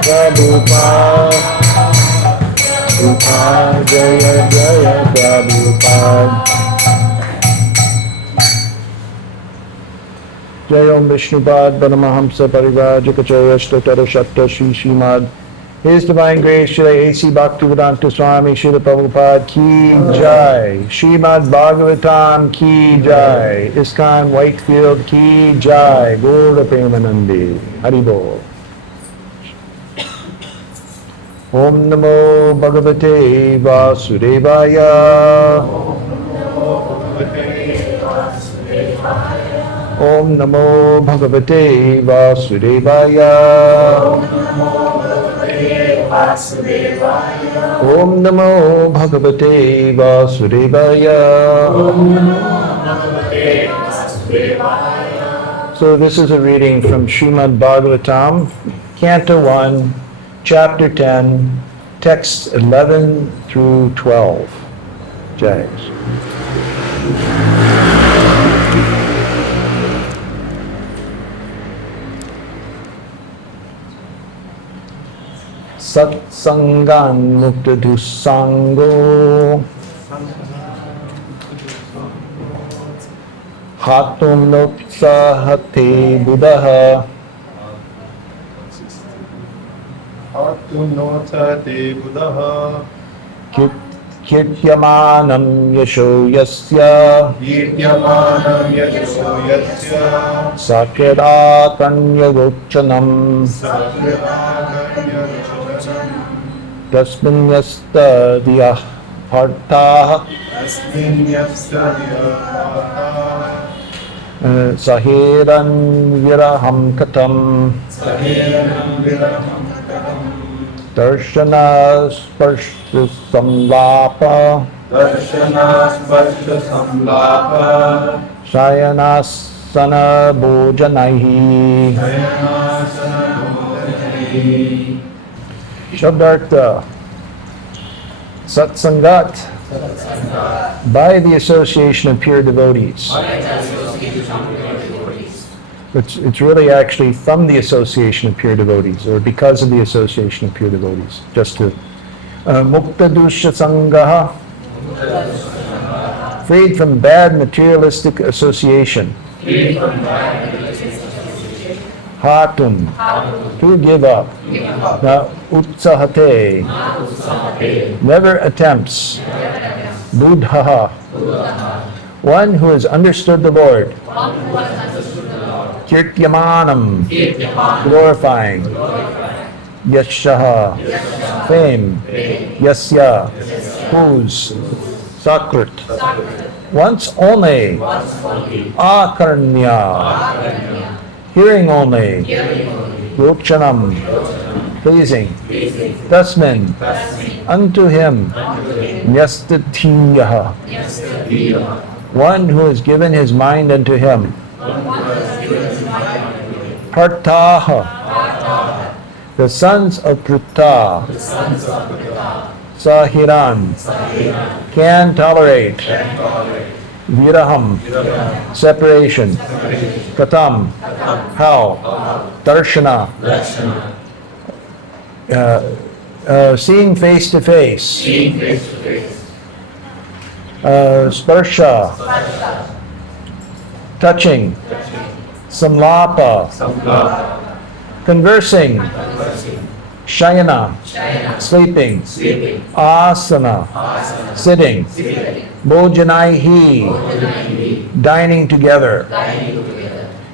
Prabhupada, Prabhupada, Jaya Jaya Prabhupada. Jai Om Vishnupad Paramahamsa Parivajikacharya Stotara Shatta Shri Srimad His Divine Grace Shri A.C. Bhaktivedanta Swami Shri Prabhupada Ki Jai, Srimad Bhagavatam Ki Jai, ISKCON Whitefield Ki Jai, Gaura Premanandi, Haribol. Om Namo Bhagavate Vasudevaya. Om Namo Bhagavate Vasudevaya. Om Namo Bhagavate Vasudevaya. So this is a reading from Srimad Bhagavatam, Canto 1, Chapter 10, texts 11 through 12. Jai. Satsangan mukta dusango hatum notsahate buddha Attunotate Buddha kirtyamanam yasho yasya Kirtyamanam Yasho Yasya sakyadatanya gochanam tasmin yasta diyah partah sahiran viraham katam darshana sparsha samlapa shayanasana bhojanaihi. Shabdartha. Satsangat, by the association of pure devotees. It's really actually from the association of pure devotees, or because of the association of pure devotees. Just to Mukta Dusha Sangaha, freed from bad materialistic association. Hatum, to give up. Na utsahate, never attempts. Buddha, one who has understood the Lord. Kirtyamanam, glorifying. Yashaha, fame. Yasya, whose. Sakrit, once only. Akarnya, hearing only. Yochanam, pleasing. Tasmin, unto him. Nyastatiyaha, one who has given his mind unto him. Partaha, the sons of Pruta. Sahiran, can tolerate. Viraham, separation. Katam, how. Darshana, seeing face to face. Sparsha, touching. Samlapa, conversing. Shayana, sleeping. Asana, sitting. Bhojanaihi, dining together.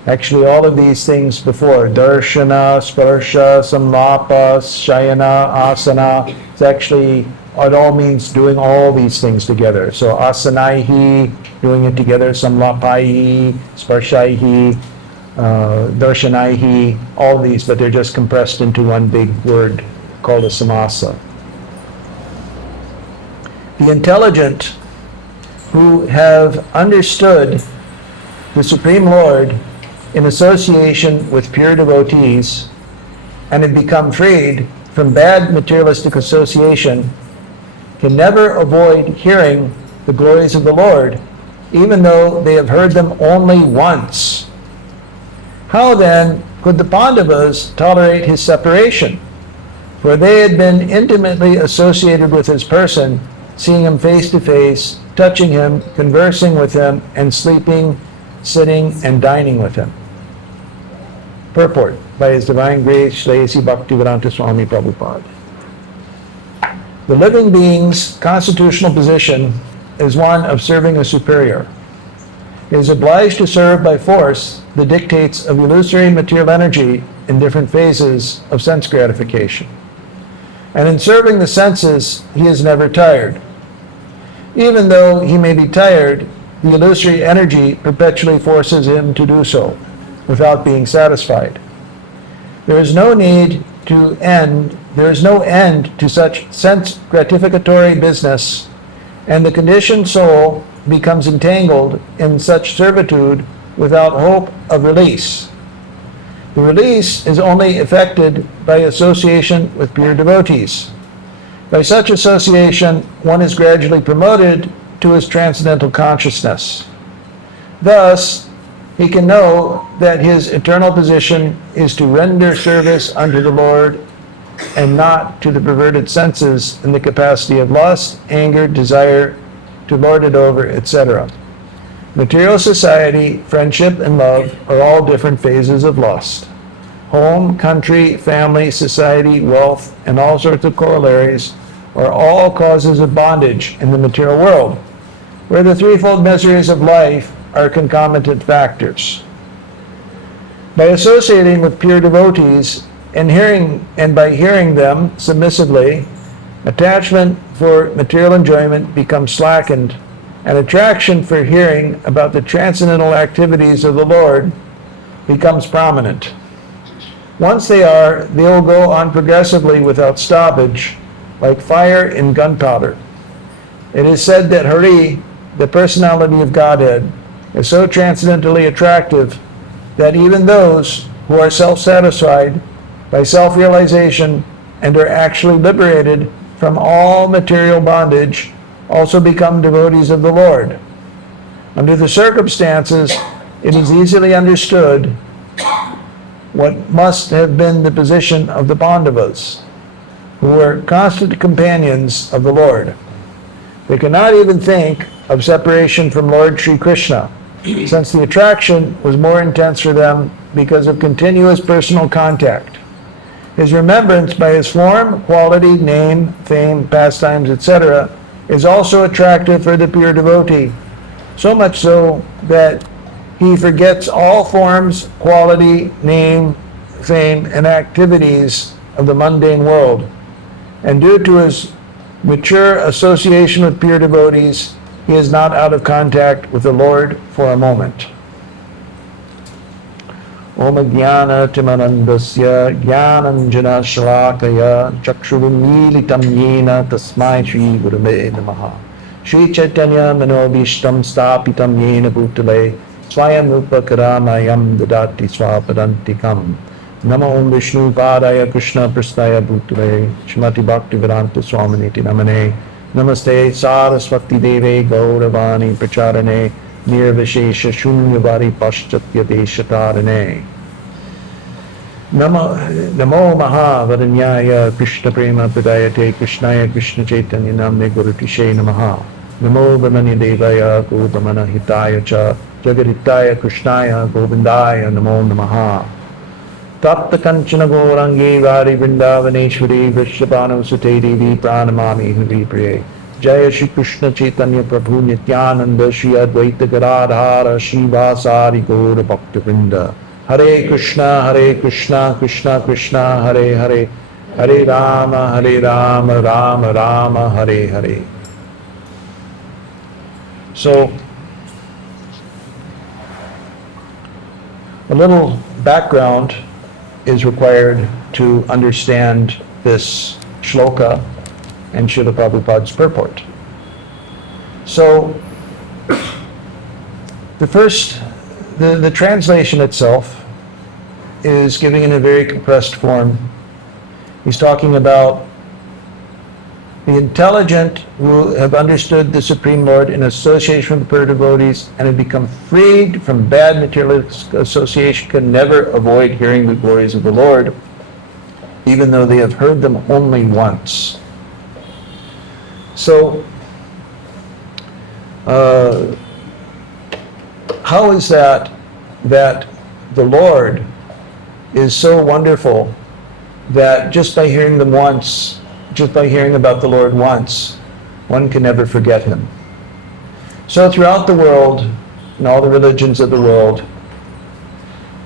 Actually, all of these things before, darshana, sparsha, samlapa, shayana, asana, it's actually, it all means doing all these things together. So asanaihi, doing it together, samlapaihi, sparshaihi, darshanaihi, all these, but they're just compressed into one big word called a samasa. The intelligent who have understood the Supreme Lord in association with pure devotees and have become freed from bad materialistic association can never avoid hearing the glories of the Lord, even though they have heard them only once. How then could the Pandavas tolerate his separation? For they had been intimately associated with his person, seeing him face to face, touching him, conversing with him, and sleeping, sitting, and dining with him. Purport by His Divine Grace, Sri Bhaktivedanta Swami Prabhupada. The living being's constitutional position is one of serving a superior. He is obliged to serve by force the dictates of illusory material energy in different phases of sense gratification. And in serving the senses, he is never tired. Even though he may be tired, the illusory energy perpetually forces him to do so, without being satisfied. There is no end to such sense gratificatory business, and the conditioned soul becomes entangled in such servitude without hope of release. The release is only effected by association with pure devotees. By such association, one is gradually promoted to his transcendental consciousness. Thus, he can know that his eternal position is to render service unto the Lord and not to the perverted senses in the capacity of lust, anger, desire, to lord it over, etc. Material society, friendship, and love are all different phases of lust. Home, country, family, society, wealth, and all sorts of corollaries are all causes of bondage in the material world, where the threefold miseries of life are concomitant factors. By associating with pure devotees and by hearing them submissively, attachment for material enjoyment becomes slackened, and attraction for hearing about the transcendental activities of the Lord becomes prominent. Once they will go on progressively without stoppage, like fire in gunpowder. It is said that Hari, the personality of Godhead, is so transcendently attractive that even those who are self-satisfied by self-realization and are actually liberated from all material bondage also become devotees of the Lord. Under the circumstances, it is easily understood what must have been the position of the Pandavas, who were constant companions of the Lord. They could not even think of separation from Lord Sri Krishna, since the attraction was more intense for them because of continuous personal contact. His remembrance by his form, quality, name, fame, pastimes, etc., is also attractive for the pure devotee, so much so that he forgets all forms, quality, name, fame, and activities of the mundane world. And due to his mature association with pure devotees, he is not out of contact with the Lord for a moment. Om Jnana Timanandasya Jnananjana Shalakaya Chakshurunmilitam Yena Tasmai Shri Gurave Namaha. Shri Chaitanya Manobishtam Stapitam Yena Bhutale Swayam Rupa Karamayam Dadati Swapadantikam. Namo Om Vishnu Padaya Krishna Prastaya Bhutale Shrimati Bhaktivedanta Swaminiti Namane. Namaste Saraswati Deve Gauravani Pracharane Nirvishesha Shunyabari Paschatya Deshatarane. Namo Mahavadanyaya Krishna Prema Pradayate Krishnaya Krishna Chaitanya Namne Guru Tishe Namaha. Namo Vamani Devaya Govamana Hitaya Cha Jagaditaya Krishnaya Govindaya Namo Namaha. Tapta Kanchana Gaurangi Vari Vrindavaneshwari Vrishabhanu Sute Devi Pranamami Hari Priye. Jaya Shri Krishna Chaitanya Prabhu Nityananda Shri Advaita Gadadhara Shivasari Gaura Bhakta Vrinda. Hare Krishna, Krishna Krishna, Hare Hare, Hare Rama, Rama Rama, Hare Hare. So, a little background is required to understand this shloka and Srila Prabhupada's purport. So, the translation itself is giving in a very compressed form. He's talking about the intelligent who have understood the Supreme Lord in association with the pure devotees and have become freed from bad materialistic association can never avoid hearing the glories of the Lord. even though they have heard them only once. So, how is that the Lord is so wonderful that just by hearing them once, just by hearing about the Lord once, one can never forget him? So throughout the world, in all the religions of the world,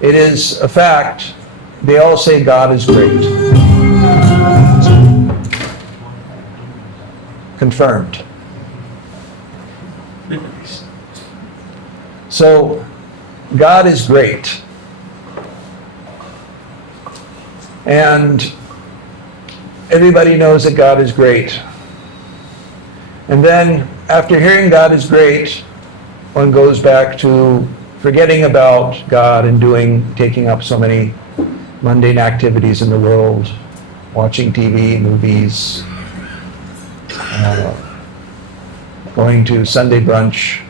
it is a fact, they all say God is great. Confirmed. So, God is great. And everybody knows that God is great. And then, after hearing God is great, one goes back to forgetting about God and taking up so many mundane activities in the world, watching TV, movies, going to Sunday brunch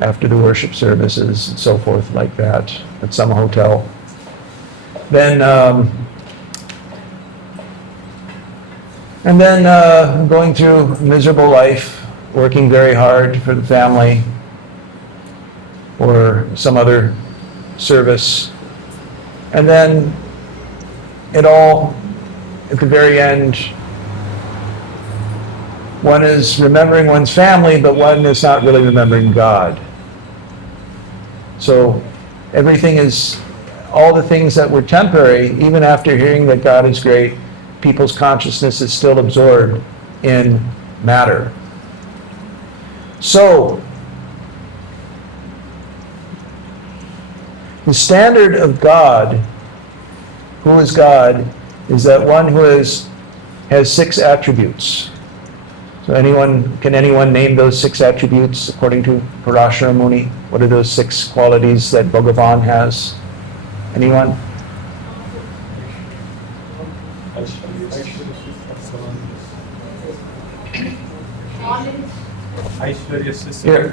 after the worship services and so forth like that at some hotel. Then, going through a miserable life, working very hard for the family or some other service. And then it all, at the very end, one is remembering one's family, but one is not really remembering God. So everything is, all the things that were temporary, even after hearing that God is great, people's consciousness is still absorbed in matter. So, the standard of God, who is God, is that one who has 6 attributes. So can anyone name those 6 attributes according to Parashara Muni? What are those 6 qualities that Bhagavan has? Anyone? Here.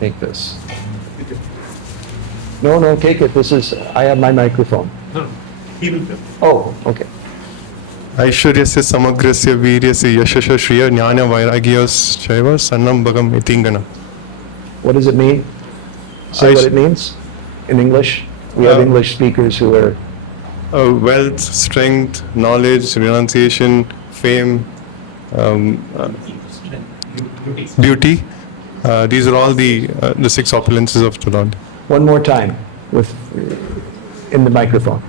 Take this. No, take it. I have my microphone. No, he will tell. Oh, okay. ऐश्वर्यस्य समग्रस्य वीर्यस्य यशस्य श्रिय ज्ञान वैराग्यश्चैव सन्नं भगम् इतिङ्गन. What does it mean? Say what it means in English. We have English speakers who are... Wealth, strength, knowledge, renunciation, fame, beauty. These are all the 6 opulences of the Lord. One more time in the microphone.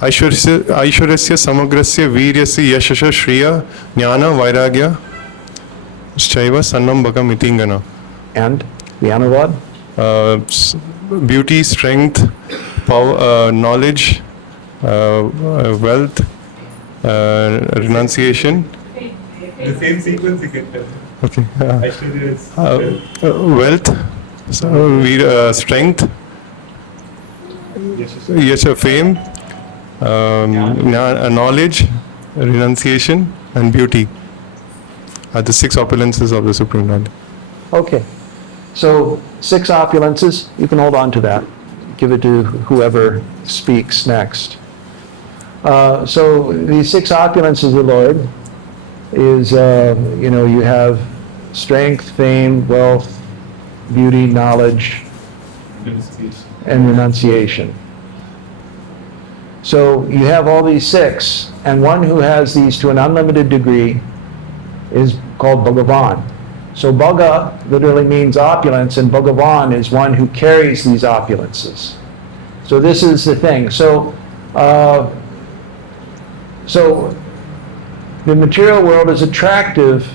ऐश्वर्यस्य समग्रस्य वीर्यस्य यशस्य श्रिय ज्ञान वैराग्य श्चैव सन्नं भगम् इतिङ्गन. And the Anavad? Beauty, strength, power, knowledge, wealth, renunciation. The same sequence you can tell. Okay. Aishwarya is Wealth, strength, yes, fame, knowledge, renunciation, and beauty are the 6 opulences of the Supreme Lord. Okay. So 6 opulences, you can hold on to that. Give it to whoever speaks next. So these 6 opulences of the Lord is, you have strength, fame, wealth, beauty, knowledge, and renunciation. So you have all these 6, and one who has these to an unlimited degree is called Bhagavan. So Bhaga literally means opulence, and Bhagavan is one who carries these opulences. So this is the thing. So the material world is attractive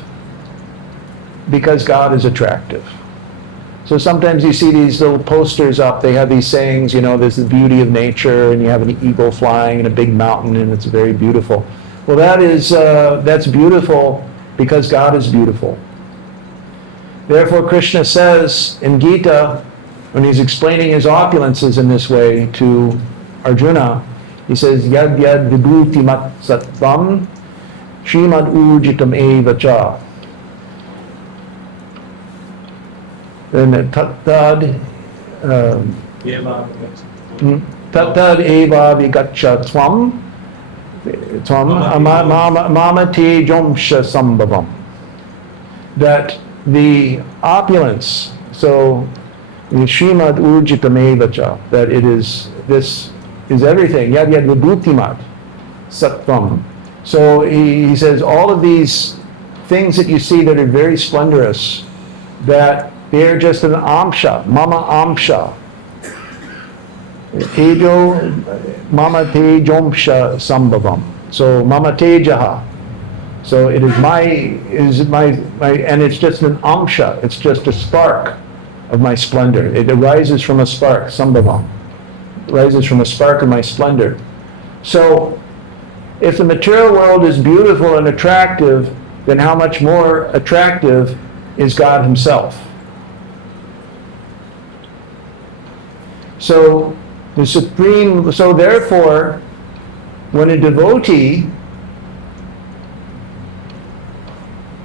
because God is attractive. So sometimes you see these little posters up, they have these sayings, there's the beauty of nature, and you have an eagle flying in a big mountain, and it's very beautiful. Well, that's beautiful because God is beautiful. Therefore, Krishna says in Gita, when he's explaining his opulences in this way to Arjuna, he says, Yad yad vibhuti mat sattvam shrimad ujitam eva cha. Then tat tad Tad eva vigacha tvam mama te jomsha sambhavam. That the opulence, so in Srimad Urjitamevacha, that it is, this is everything, yad yad vibhutimat sattvam. So he says all of these things that you see that are very splendorous, that they're just an amsha, mama amsha. Tejo, mama tejomsha sambhavam. So mama tejaha. So it is my, and it's just an amsha, it's just a spark of my splendor. It arises from a spark, sambhavam. It arises from a spark of my splendor. So if the material world is beautiful and attractive, then how much more attractive is God Himself? So the supreme, so therefore, when a devotee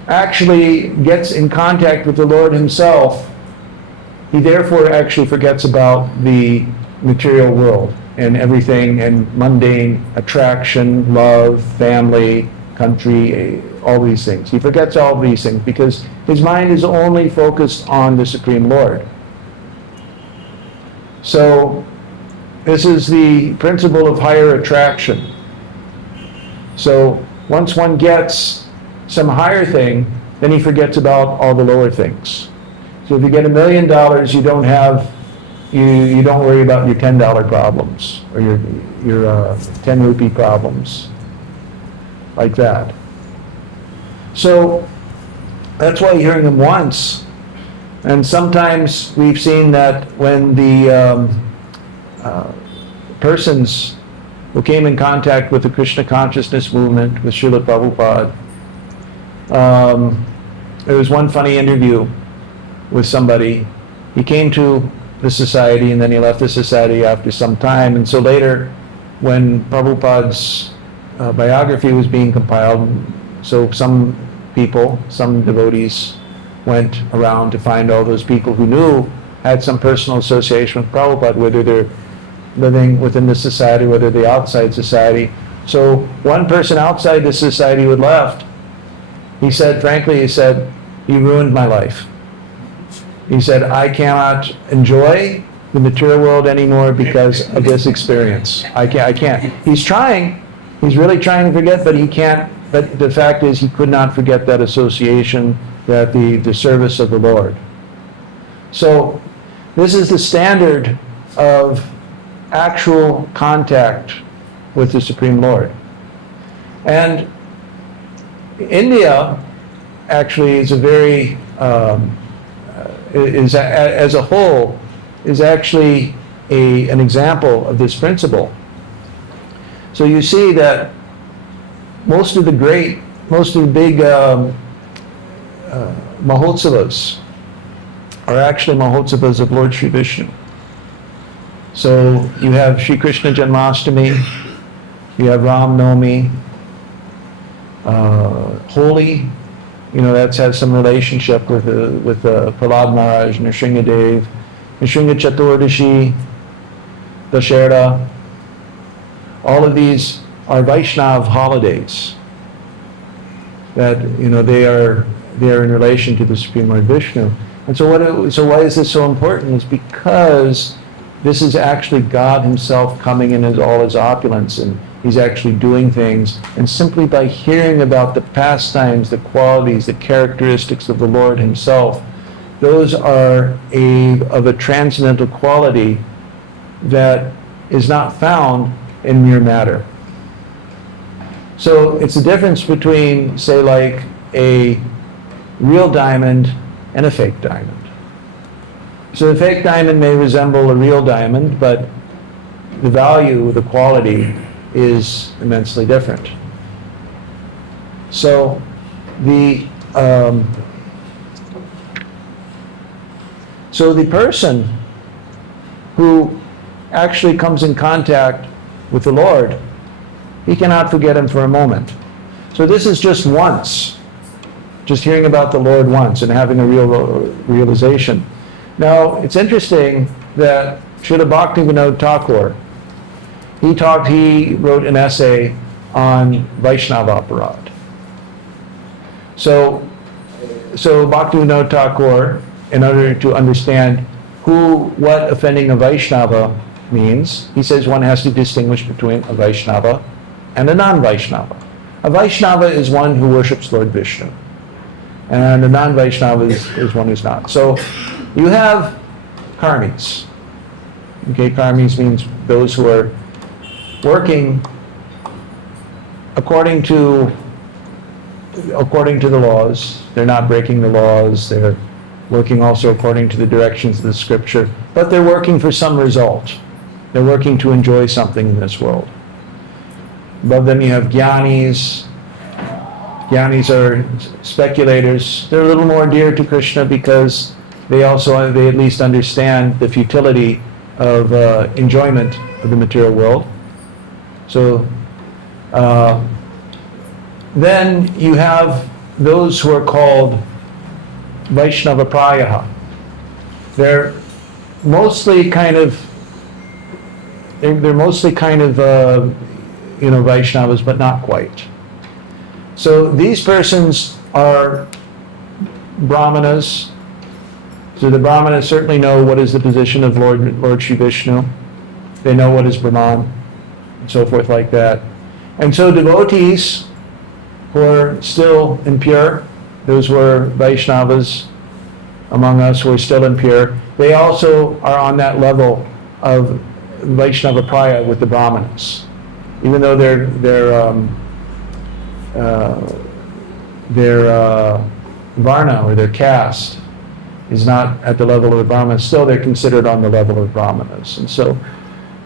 actually gets in contact with the Lord Himself, he therefore actually forgets about the material world and everything, and mundane attraction, love, family, country, all these things. He forgets all these things because his mind is only focused on the Supreme Lord. So this is the principle of higher attraction. So once one gets some higher thing, then he forgets about all the lower things. So if you get $1 million, you don't have, you don't worry about your $10 problems or your 10 rupee problems, like that. So that's why hearing them once, and sometimes we've seen that when the persons who came in contact with the Krishna consciousness movement, with Srila Prabhupada, there was one funny interview with somebody. He came to the society and then he left the society after some time, and so later when Prabhupada's biography was being compiled, so some people, some devotees went around to find all those people who knew, had some personal association with Prabhupada, whether they're living within the society, whether they're outside society. So one person outside the society who had left, he said, frankly, he said, "You ruined my life." He said, "I cannot enjoy the material world anymore because of this experience. I can't. He's trying. He's really trying to forget, but he can't. But the fact is, he could not forget that association, that the service of the Lord. So this is the standard of actual contact with the Supreme Lord. And India actually is a very, as a whole, is actually an example of this principle. So you see that most of the big Mahotsavas are actually Mahotsavas of Lord Sri Vishnu. So you have Sri Krishna Janmashtami, you have Ram Navami, Holi, that has some relationship with Prahlad Maharaj, Nrsingadev, Nrsinga Chaturdashi, Dashera. All of these are Vaishnav holidays that they are in relation to the Supreme Lord Vishnu. And so why is this so important? Is because this is actually God Himself coming in all His opulence, and He's actually doing things. And simply by hearing about the pastimes, the qualities, the characteristics of the Lord Himself, those are of a transcendental quality that is not found in mere matter. So it's the difference between, say, like a real diamond and a fake diamond. So the fake diamond may resemble a real diamond, but the value, the quality is immensely different. So the person who actually comes in contact with the Lord, he cannot forget Him for a moment. So this is just once, just hearing about the Lord once and having a real realization. Now, it's interesting that Srila Bhaktivinoda Thakur, he wrote an essay on Vaishnava Aparad. So Bhaktivinoda Thakur, in order to understand what offending a Vaishnava means, he says one has to distinguish between a Vaishnava and a non-Vaishnava. A Vaishnava is one who worships Lord Vishnu, and a non-Vaishnava is one who's not. So you have karmis. Okay, karmis means those who are working according to the laws. They're not breaking the laws. They're working also according to the directions of the scripture, but they're working for some result. They're working to enjoy something in this world. Above them you have jnanis. Jnanis are speculators. They're a little more dear to Krishna because they at least understand the futility of enjoyment of the material world. So then you have those who are called Vaishnava Prayaha. They're mostly kind of Vaishnavas, but not quite. So these persons are Brahmanas. So the Brahmanas certainly know what is the position of Lord Shri Vishnu. They know what is Brahman, and so forth like that. And so devotees who are still impure, those who are Vaishnavas among us who are still impure, they also are on that level of Vaishnava Praya with the Brahmanas. Even though their varna or their caste is not at the level of the Brahmanas, still they're considered on the level of Brahmanas. And so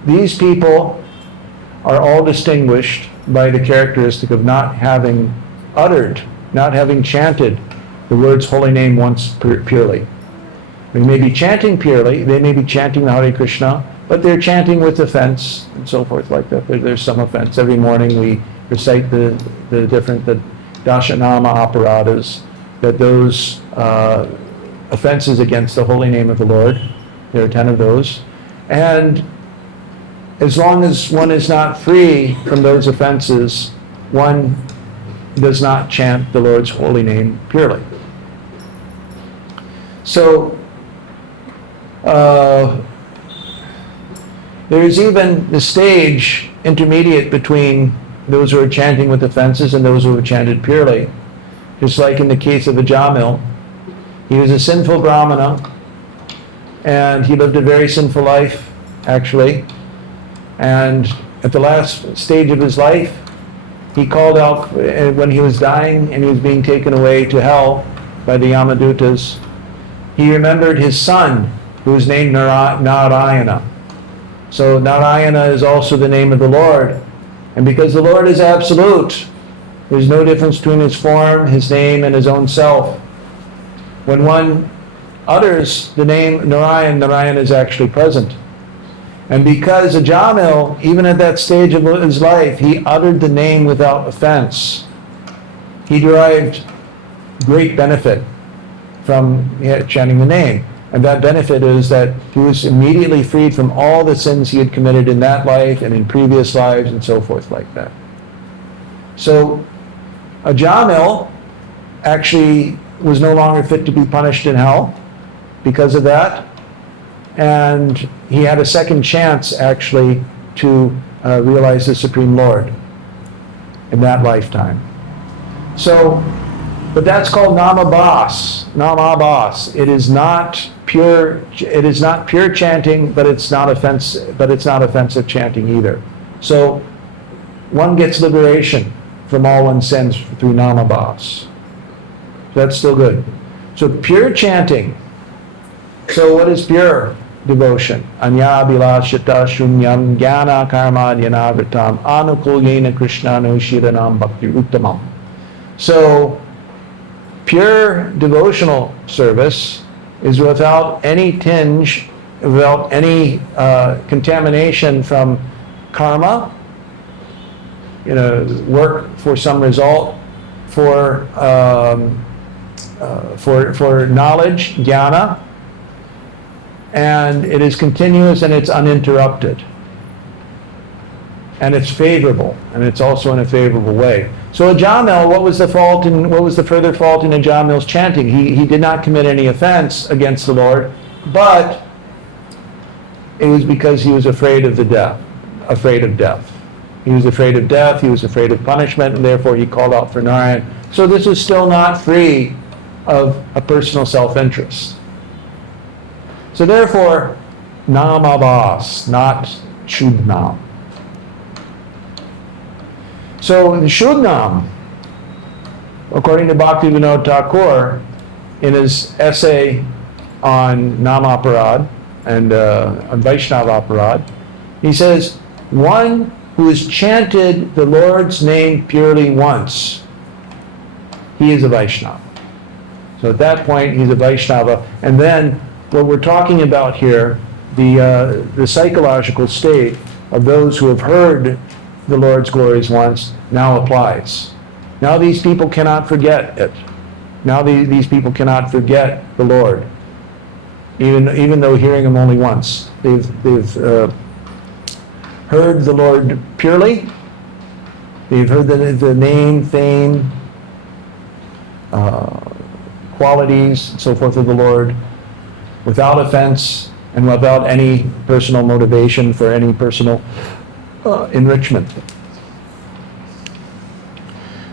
these people are all distinguished by the characteristic of not having chanted the Lord's holy name once purely. They may be chanting purely, they may be chanting the Hare Krishna, but they're chanting with offense and so forth like that. There's some offense. Every morning we recite the different Dashanama aparadas, that those offenses against the holy name of the Lord, there are 10 of those. And as long as one is not free from those offenses, one does not chant the Lord's holy name purely. So there is even the stage intermediate between those who are chanting with offenses and those who have chanted purely. Just like in the case of Ajamil, he was a sinful Brahmana, and he lived a very sinful life, actually. And at the last stage of his life, he called out when he was dying and he was being taken away to hell by the Yamadutas. He remembered his son, who was named Narayana. So Narayana is also the name of the Lord. And because the Lord is absolute, there's no difference between his form, his name, and his own self. When one utters the name Narayan, Narayan is actually present. And because Ajamil, even at that stage of his life, he uttered the name without offense, he derived great benefit from chanting the name. And that benefit is that he was immediately freed from all the sins he had committed in that life and in previous lives and so forth like that. So Ajamil actually was no longer fit to be punished in hell because of that. And he had a second chance actually to realize the Supreme Lord in that lifetime. So, but that's called namabhas. Namabhas. It is not pure chanting, but it's not offensive chanting either. So one gets liberation from all one's sins through namabhas. That's still good. So pure chanting. So what is pure devotion? Anya bilashita shunyam jnana karma dhyanavitam anukulyena krishnanu shiranam bhakti uttamam. So pure devotional service is without any tinge, without any contamination from karma, work for some result, for knowledge, jnana, and it is continuous and it's uninterrupted. And it's favorable, and it's also in a favorable way. So Ajamil, what was the further fault in Ajamil's chanting? He did not commit any offense against the Lord, but it was because he was afraid of death. He was afraid of death, he was afraid of punishment, and therefore he called out for Narayan. So this is still not free of a personal self-interest. So therefore, namabhas, not shudnam. So the shudnam, according to Bhaktivinoda Thakur, in his essay on Namaparad and on Vaishnava Aparad, he says, one who has chanted the Lord's name purely once, he is a Vaishnava. So at that point, he's a Vaishnava. And then what we're talking about here, the psychological state of those who have heard the Lord's glories once, now applies. Now these people cannot forget it. Now these people cannot forget the Lord, even though hearing him only once. They've heard the Lord purely. They've heard the name, fame, qualities, and so forth of the Lord, without offense and without any personal motivation for any personal enrichment.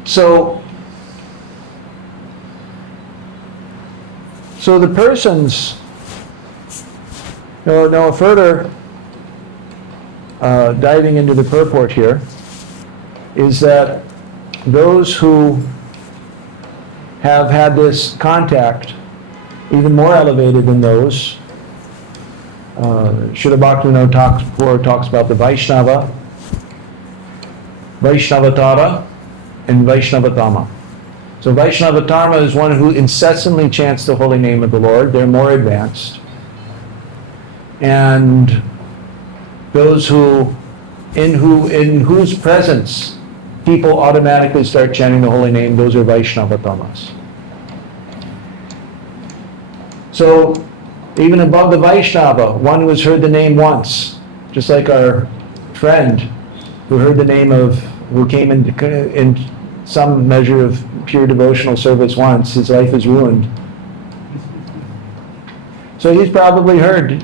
So the persons, now further diving into the purport here, is that those who have had this contact, even more elevated than those, Srila Bhaktivinoda Thakur talks about the Vaishnava, Vaishnavatara, and Vaishnavatama. So Vaishnavatama is one who incessantly chants the holy name of the Lord. They're more advanced. And those in whose presence people automatically start chanting the holy name, those are Vaishnavatamas. So even above the Vaishnava, one who has heard the name once, just like our friend who came in some measure of pure devotional service once, his life is ruined. So he's probably heard,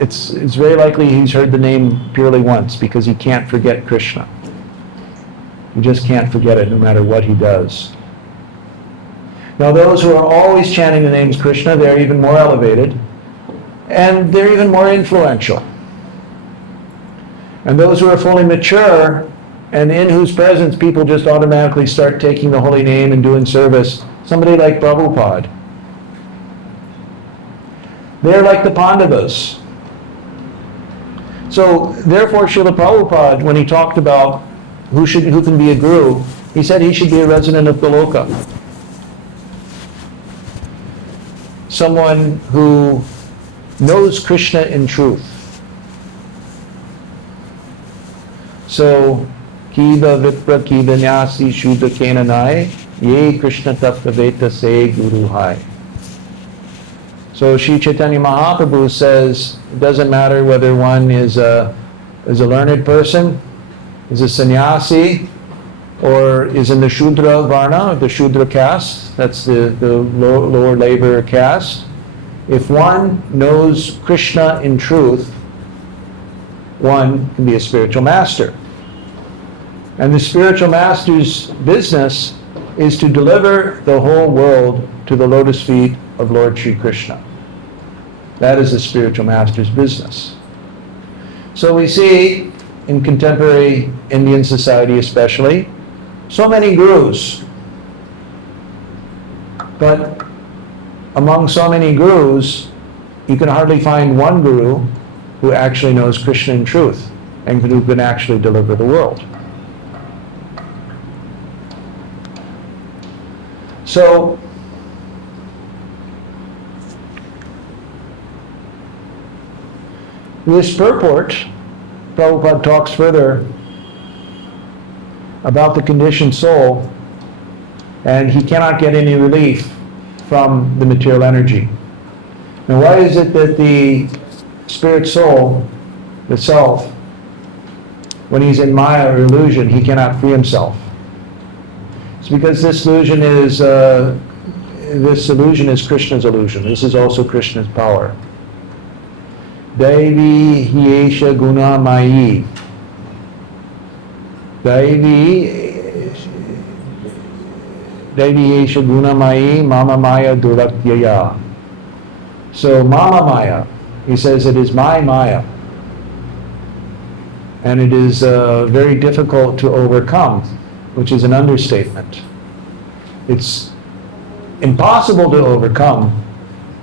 it's very likely he's heard the name purely once, because he can't forget Krishna. He just can't forget it no matter what he does. Now those who are always chanting the names Krishna, they're even more elevated, and they're even more influential. And those who are fully mature, and in whose presence people just automatically start taking the holy name and doing service, somebody like Prabhupada. They're like the Pandavas. So therefore Srila Prabhupada, when he talked about who can be a guru, he said he should be a resident of Goloka. Someone who knows Krishna in truth. So, Kiva Vipra Kiva Nyasi Shudra Kenanai, Ye Krishna Tattva Veta Se Guru Hai. So Sri Chaitanya Mahaprabhu says, it doesn't matter whether one is a learned person, is a sannyasi, or is in the Shudra Varna, the Shudra caste, that's the lower labor caste. If one knows Krishna in truth, one can be a spiritual master. And the spiritual master's business is to deliver the whole world to the lotus feet of Lord Sri Krishna. That is the spiritual master's business. So we see in contemporary Indian society especially, so many gurus. But among so many gurus, you can hardly find one guru who actually knows Krishna in truth and who can actually deliver the world. So, this purport, Prabhupada talks further about the conditioned soul, and he cannot get any relief from the material energy. Now, why is it that the spirit soul, the self, when he's in Maya or illusion, he cannot free himself. It's because this illusion is Krishna's illusion. This is also Krishna's power. Daivi Hiesha Guna Mayi. Daivi Hiesha Guna Mayi Mama Maya Duratyaya. So Mama Maya, he says it is my Maya. And it is very difficult to overcome, which is an understatement. It's impossible to overcome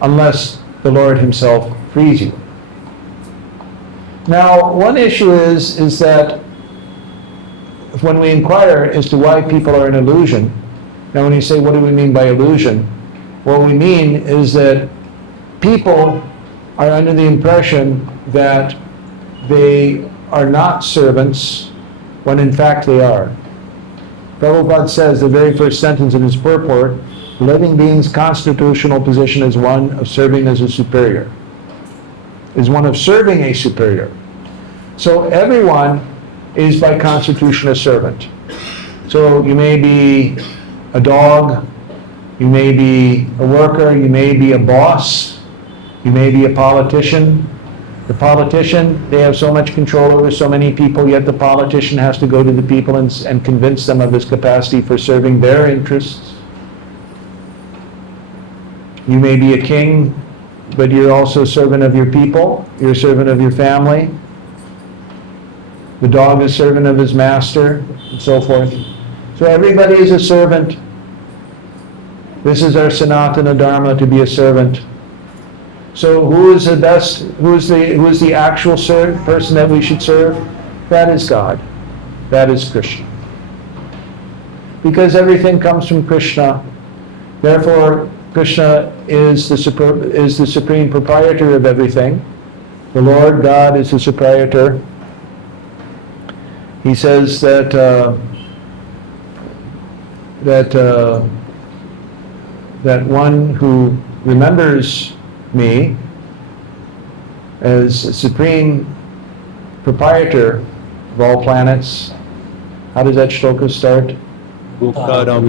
unless the Lord himself frees you. Now, one issue is that when we inquire as to why people are in illusion, now when you say, what do we mean by illusion? What we mean is that people are under the impression that they are not servants when in fact they are. Prabhupada says the very first sentence in his purport, living being's constitutional position is one of serving as a superior, is one of serving a superior. So everyone is by constitution a servant. So you may be a dog, you may be a worker, you may be a boss, you may be a politician. The politician, they have so much control over so many people, yet the politician has to go to the people and convince them of his capacity for serving their interests. You may be a king, but you're also a servant of your people, you're a servant of your family. The dog is a servant of his master, and so forth. So everybody is a servant. This is our Sanatana Dharma, to be a servant. So who is the best, who is the actual person that we should serve? That is God. That is Krishna. Because everything comes from Krishna, therefore Krishna is the supreme proprietor of everything. The Lord God is the proprietor. He says that one who remembers me as supreme proprietor of all planets. How does that shloka start? Bhoktaram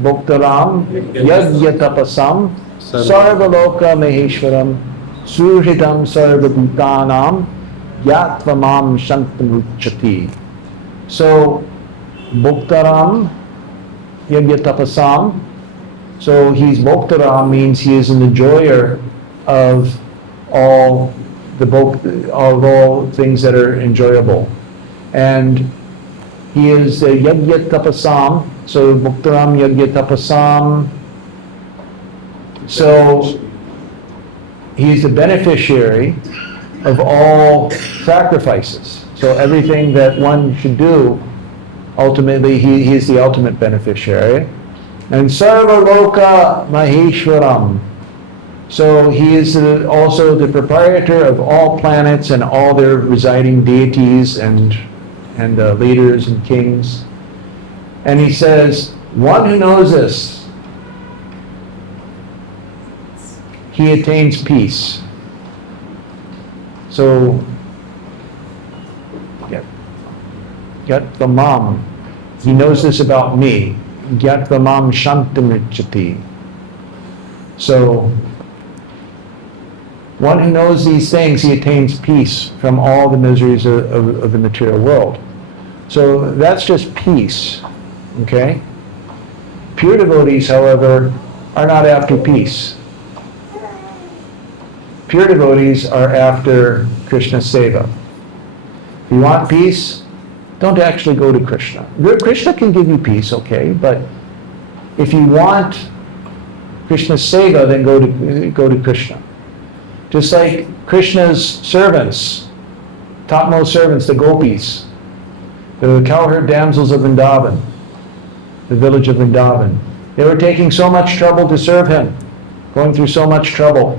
Bhoktaram Yagyatapasam Sarvaloka Maheshwaram Surhitam Sarvabhutanam Yatvamam Shantamuchati. So Bhoktaram Yagyatapasam. So he's Bhoktaram means he is an enjoyer of all things that are enjoyable. And he is Yajya Tapasam, so Bhoktaram Yajya Tapasam. So he's the beneficiary of all sacrifices. So everything that one should do, ultimately he is the ultimate beneficiary. And Sarva Loka Maheshwaram. So he is also the proprietor of all planets and all their residing deities and leaders and kings. And he says, one who knows this, he attains peace. So, get the mom. He knows this about me. Gyatvam Shantamrichati. So, one who knows these things, he attains peace from all the miseries of the material world. So that's just peace, okay? Pure devotees, however, are not after peace. Pure devotees are after Krishna Seva. If you want peace, don't actually go to Krishna. Krishna can give you peace, okay, but if you want Krishna Seva, then go to Krishna. Just like Krishna's servants, topmost servants, the gopis, the cowherd damsels of Vrindavan, the village of Vrindavan, they were taking so much trouble to serve him, going through so much trouble.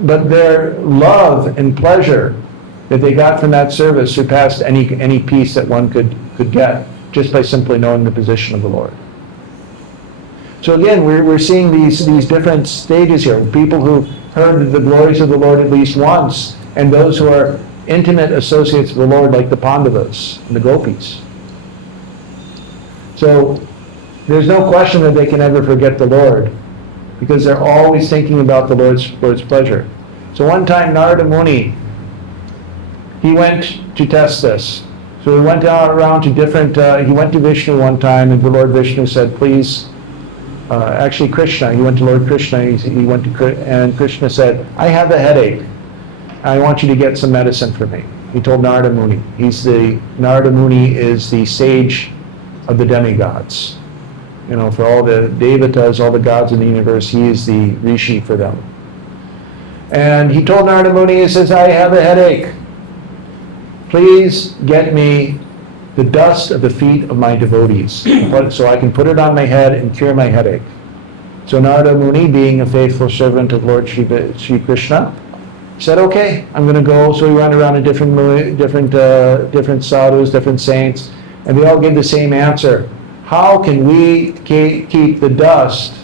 But their love and pleasure that they got from that service surpassed any peace that one could get just by simply knowing the position of the Lord. So again, we're seeing these different stages here. People who've heard the glories of the Lord at least once, and those who are intimate associates of the Lord, like the Pandavas and the Gopis. So there's no question that they can ever forget the Lord, because they're always thinking about the Lord's pleasure. So one time Narada Muni, he went to test this. So he went around to different, he went to Vishnu one time, and the Lord Vishnu said, please, actually Krishna, he went to Lord Krishna, he went to, and Krishna said, I have a headache. I want you to get some medicine for me. He told Narada Muni. Narada Muni is the sage of the demigods. You know, for all the devatas, all the gods in the universe, he is the rishi for them. And he told Narada Muni, he says, I have a headache. Please get me the dust of the feet of my devotees, so I can put it on my head and cure my headache. So Narada Muni, being a faithful servant of Lord Shri Krishna, said, okay, I'm going to go. So he went around to different sadhus, different saints, and they all gave the same answer. How can we keep the dust,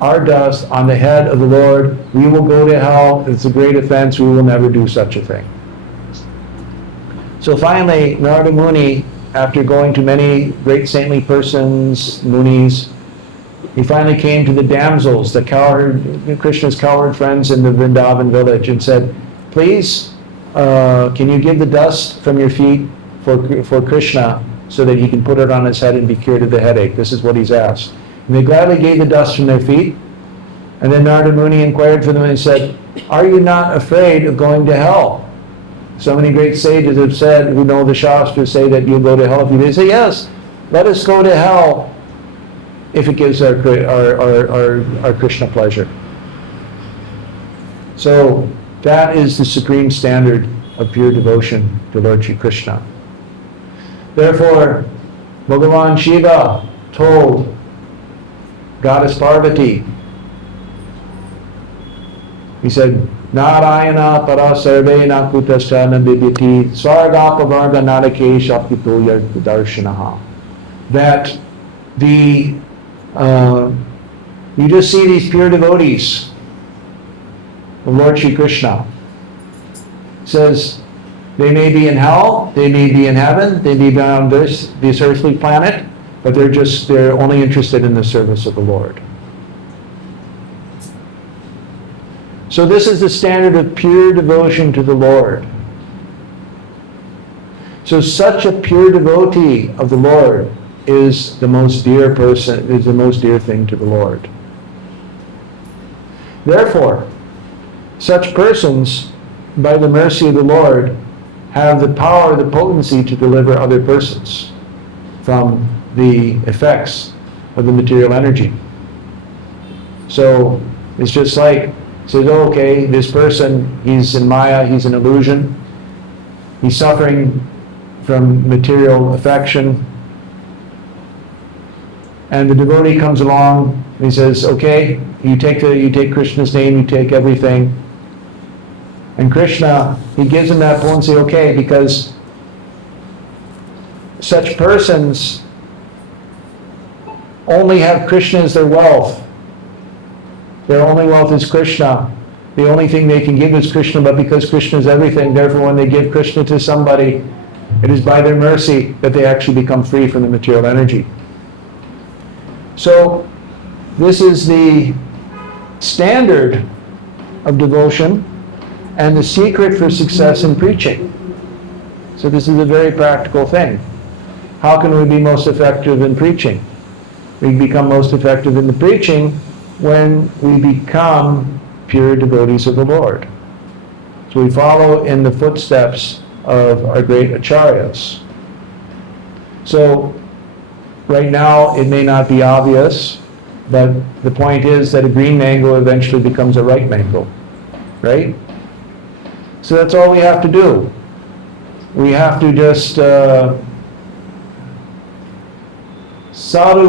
our dust, on the head of the Lord? We will go to hell. It's a great offense. We will never do such a thing. So finally, Narada Muni, after going to many great saintly persons, munis, he finally came to the damsels, the Krishna's cowherd friends in the Vrindavan village, and said, please, can you give the dust from your feet for Krishna so that he can put it on his head and be cured of the headache? This is what he's asked. And they gladly gave the dust from their feet. And then Narada Muni inquired for them and said, are you not afraid of going to hell? So many great sages have said, who know the Shastras, say that you'll go to hell if you do. They say, yes, let us go to hell if it gives our Krishna pleasure. So that is the supreme standard of pure devotion to Lord Shri Krishna. Therefore, Bhagavan Shiva told Goddess Parvati, he said, Narayana para sarvena kutasana bibhiti sargapavarga narake shakitoya darshanaha. That you just see these pure devotees of Lord Shri Krishna. It says they may be in hell, they may be in heaven, they may be on this earthly planet, but they're only interested in the service of the Lord. So this is the standard of pure devotion to the Lord. So such a pure devotee of the Lord is the most dear person, is the most dear thing to the Lord. Therefore, such persons, by the mercy of the Lord, have the power, the potency to deliver other persons from the effects of the material energy. So it's just like, says, oh, okay, this person, he's in Maya, he's an illusion, he's suffering from material affection, and the devotee comes along and he says, okay, you take Krishna's name, you take everything, and Krishna, he gives him that potency, okay, because such persons only have Krishna as their wealth. Their only wealth is Krishna. The only thing they can give is Krishna, but because Krishna is everything, therefore when they give Krishna to somebody, it is by their mercy that they actually become free from the material energy. So this is the standard of devotion and the secret for success in preaching. So this is a very practical thing. How can we be most effective in preaching? We become most effective in the preaching when we become pure devotees of the Lord. So we follow in the footsteps of our great acharyas. So right now it may not be obvious, but the point is that a green mango eventually becomes a ripe mango, right? So that's all we have to do. We have to just sadhu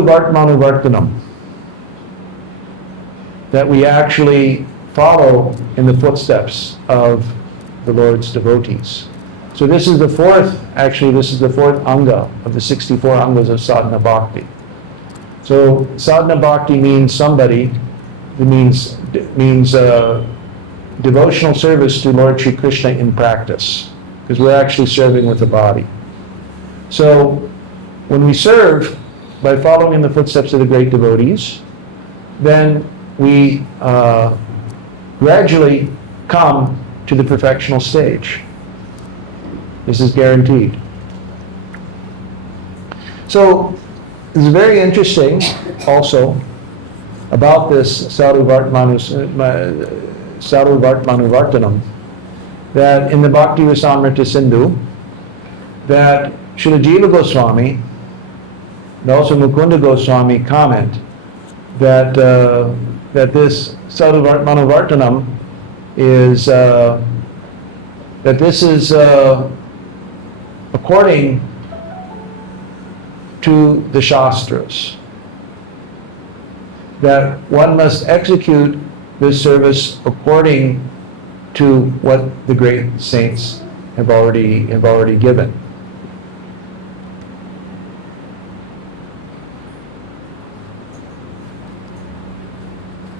vartmanu vartanam, that we actually follow in the footsteps of the Lord's devotees. So this is the fourth anga of the 64 angas of sadhana bhakti. So sadhana bhakti means somebody, it means devotional service to Lord Sri Krishna in practice, because we're actually serving with the body. So when we serve by following in the footsteps of the great devotees, then we gradually come to the perfectional stage. This is guaranteed. So it's very interesting also about this Sadhu Vartmanum, that in the Bhakti Rasamrita Sindhu, that Srila Jiva Goswami and also Mukunda Goswami comment that that this Sadhu Vartmanum is that this is according to the Shastras, that one must execute this service according to what the great saints have already given.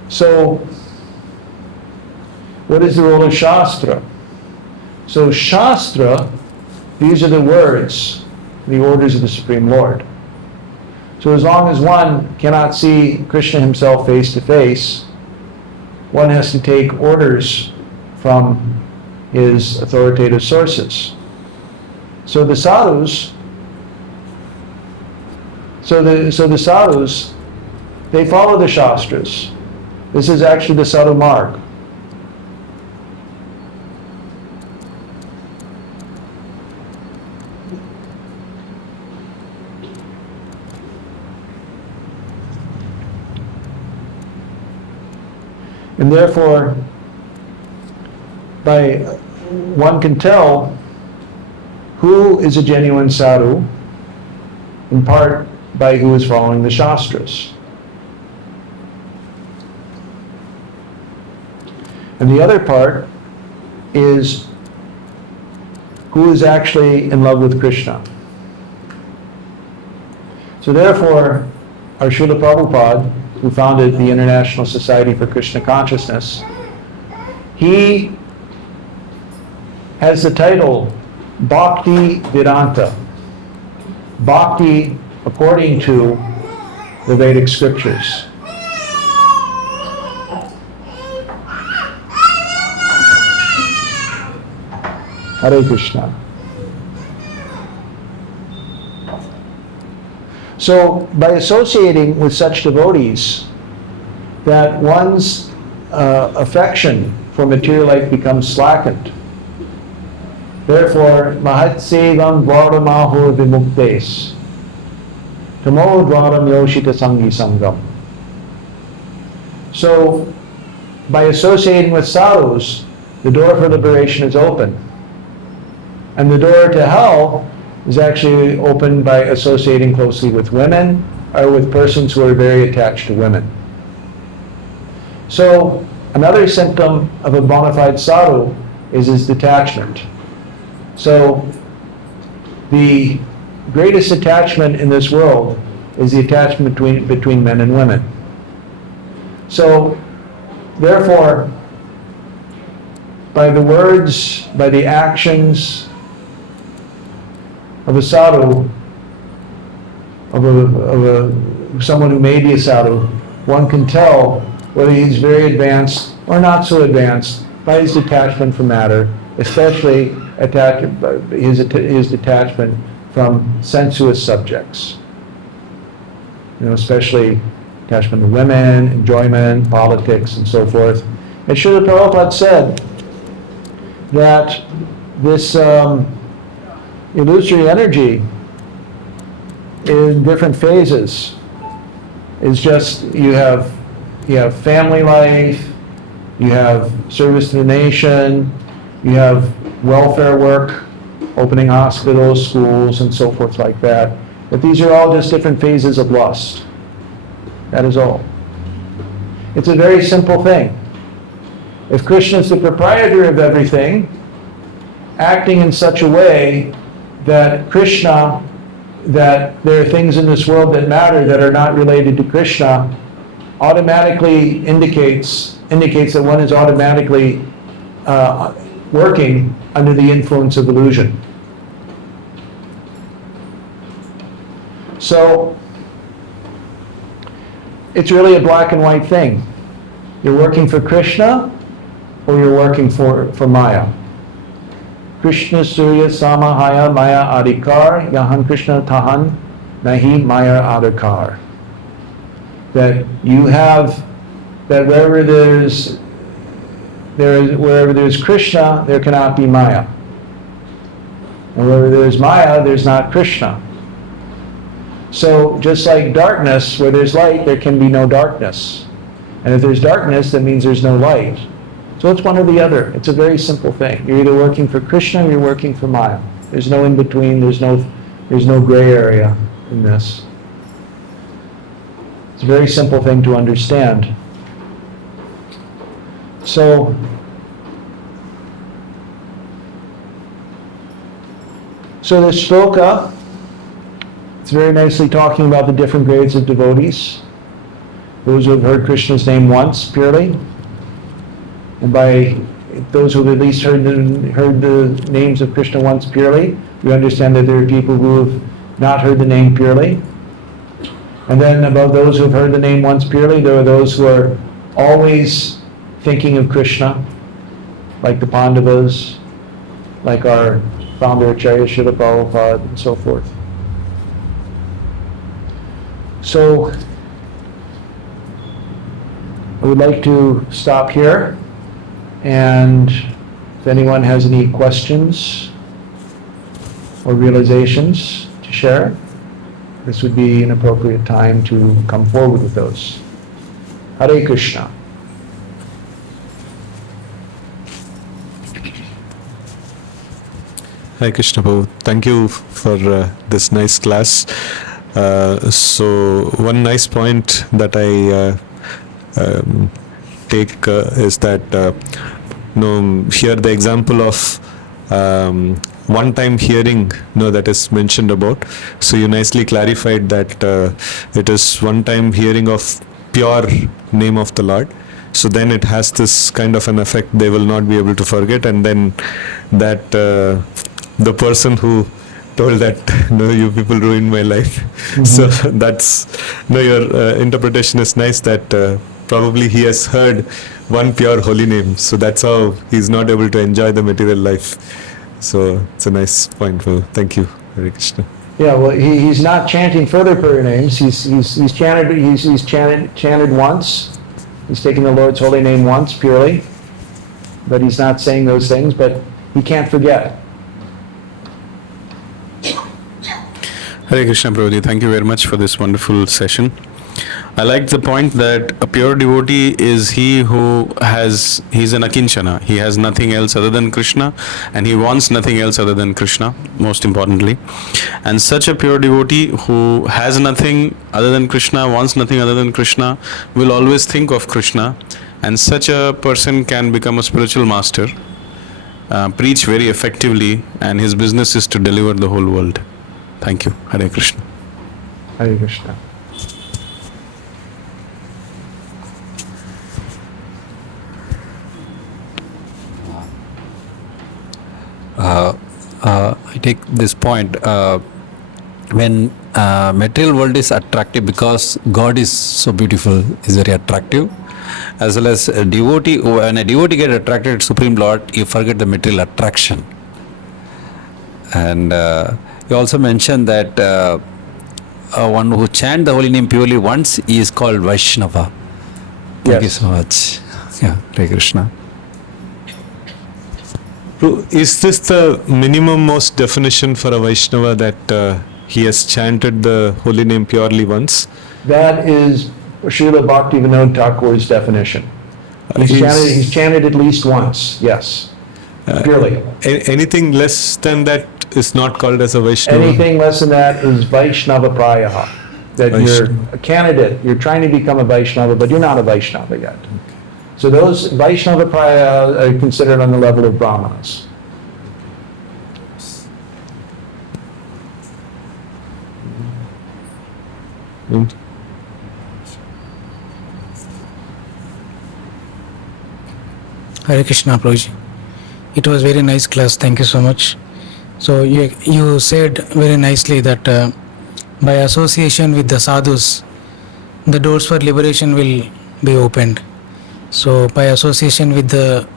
So, what is the role of Shastra? So Shastra, these are the words, the orders of the Supreme Lord. So as long as one cannot see Krishna himself face to face, one has to take orders from his authoritative sources. So the sadhus, they follow the Shastras. This is actually the sadhu marg. And therefore, one can tell who is a genuine sadhu, in part by who is following the Shastras. And the other part is who is actually in love with Krishna. So therefore, our Srila Prabhupada, who founded the International Society for Krishna Consciousness, he has the title Bhakti Vedanta. Bhakti according to the Vedic scriptures. Hare Krishna. So, by associating with such devotees, that one's affection for material life becomes slackened. Therefore, Mahat Sevam Vardamaho Vimuktes Tamo Dvaram Yoshita Sangi Sangam. So, by associating with sadhus, the door for liberation is open. And the door to hell is actually opened by associating closely with women or with persons who are very attached to women. So another symptom of a bona fide sadhu is his detachment. So the greatest attachment in this world is the attachment between men and women. So therefore, by the words, by the actions of a sadhu, someone who may be a sadhu, one can tell whether he's very advanced or not so advanced by his detachment from matter, especially his detachment from sensuous subjects. Especially attachment to women, enjoyment, politics, and so forth. And Srila Prabhupada said that this illusory energy in different phases is just, you have family life, you have service to the nation, you have welfare work, opening hospitals, schools, and so forth like that. But these are all just different phases of lust. That is all. It's a very simple thing. If Krishna is the proprietor of everything, acting in such a way that Krishna that there are things in this world that matter that are not related to Krishna automatically indicates that one is automatically working under the influence of illusion. So it's really a black and white thing. You're working for Krishna or you're working for Maya. Krishna Surya Samahaya Maya Adhikar Yahan Krishna Tahan Nahi Maya Adhikar. That you have, that wherever there's Krishna, there cannot be Maya. And wherever there's Maya, there's not Krishna. So just like darkness, where there's light, there can be no darkness. And if there's darkness, that means there's no light. So it's one or the other. It's a very simple thing. You're either working for Krishna or you're working for Maya. There's no in between. There's no gray area in this. It's a very simple thing to understand. So this shloka, it's very nicely talking about the different grades of devotees. Those who have heard Krishna's name once purely, and by those who have at least heard the names of Krishna once purely, we understand that there are people who have not heard the name purely. And then above those who have heard the name once purely, there are those who are always thinking of Krishna, like the Pandavas, like our founder Acharya Srila Prabhupada, and so forth. So I would like to stop here, and if anyone has any questions or realizations to share, this would be an appropriate time to come forward with those. Hare Krishna. Hi Krishna Prabhu, thank you for this nice class. So one nice point that I take is that here the example of one-time hearing that is mentioned about. So you nicely clarified that it is one-time hearing of pure name of the Lord. So then it has this kind of an effect they will not be able to forget, and then that the person who told that you people ruined my life. Mm-hmm. So that's your interpretation is nice that probably he has heard one pure holy name, so that's how he's not able to enjoy the material life. So it's a nice point. Thank you, Hare Krishna. Yeah, well, he's not chanting further pure names. He's chanted once. He's taken the Lord's holy name once purely, but he's not saying those things. But he can't forget. Hare Krishna Prabhuji, thank you very much for this wonderful session. I like the point that a pure devotee is he who he's an akinchana. He has nothing else other than Krishna, and he wants nothing else other than Krishna, most importantly. And such a pure devotee who has nothing other than Krishna, wants nothing other than Krishna, will always think of Krishna. And such a person can become a spiritual master, preach very effectively, and his business is to deliver the whole world. Thank you. Hare Krishna. Hare Krishna. I take this point. When material world is attractive because God is so beautiful, is very attractive, as well as a devotee. When a devotee gets attracted to Supreme Lord, you forget the material attraction. And you also mentioned that one who chant the holy name purely once is called Vaishnava. Thank you so much. Yeah, Hare Krishna. Is this the minimum most definition for a Vaishnava, that he has chanted the holy name purely once? That is Srila Bhaktivinoda Thakur's definition. He's chanted at least once, yes, purely. Anything less than that is not called as a Vaishnava? Anything less than that is Vaishnava Prayaha. That you're a candidate, you're trying to become a Vaishnava, but you're not a Vaishnava yet. So those Vaishnava Prayaha are considered on the level of Brahmanas. Hare Krishna, Prabhuji. It was very nice class. Thank you so much. So you said very nicely that by association with the sadhus, the doors for liberation will be opened. So by association with the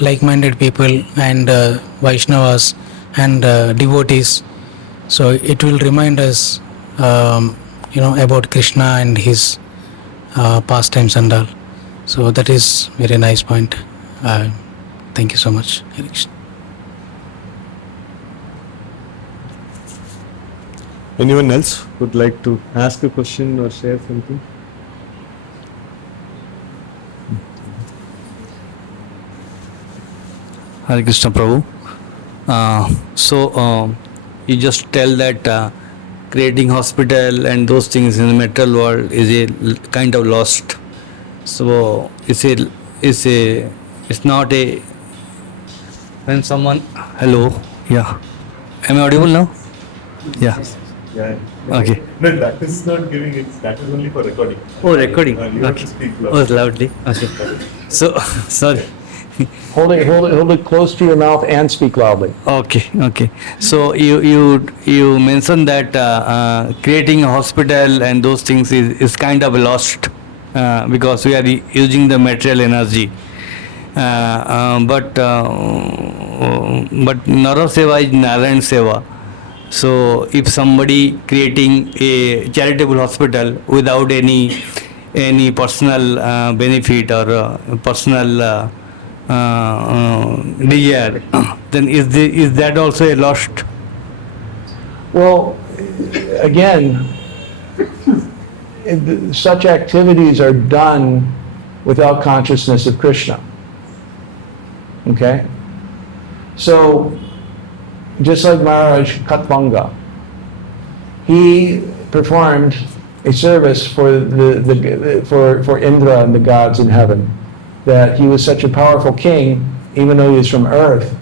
like-minded people and Vaishnavas and devotees, so it will remind us, about Krishna and his pastimes and all. So that is very nice point. Thank you so much, Hare Krishna. Anyone else would like to ask a question or share something? Hare Krishna Prabhu. You just tell that creating hospital and those things in the material world is a kind of lost. So it's not a, when someone, hello, yeah. Am I audible now? Yeah. Yeah. Okay. No, that is not giving it. That is only for recording. Oh, recording. You have Okay. to speak Oh, loud. loudly. Okay. So, sorry. Hold it close to your mouth and speak loudly. Okay. So you mentioned that creating a hospital and those things is kind of lost because we are using the material energy. But Nara Seva is Narayan Seva. So if somebody creating a charitable hospital without any personal benefit or personal desire, then is that also a lost? Well, again, such activities are done without consciousness of Krishna. Okay? So, just like Maharaj Katvanga, he performed a service for for Indra and the gods in heaven. That he was such a powerful king, even though he was from earth,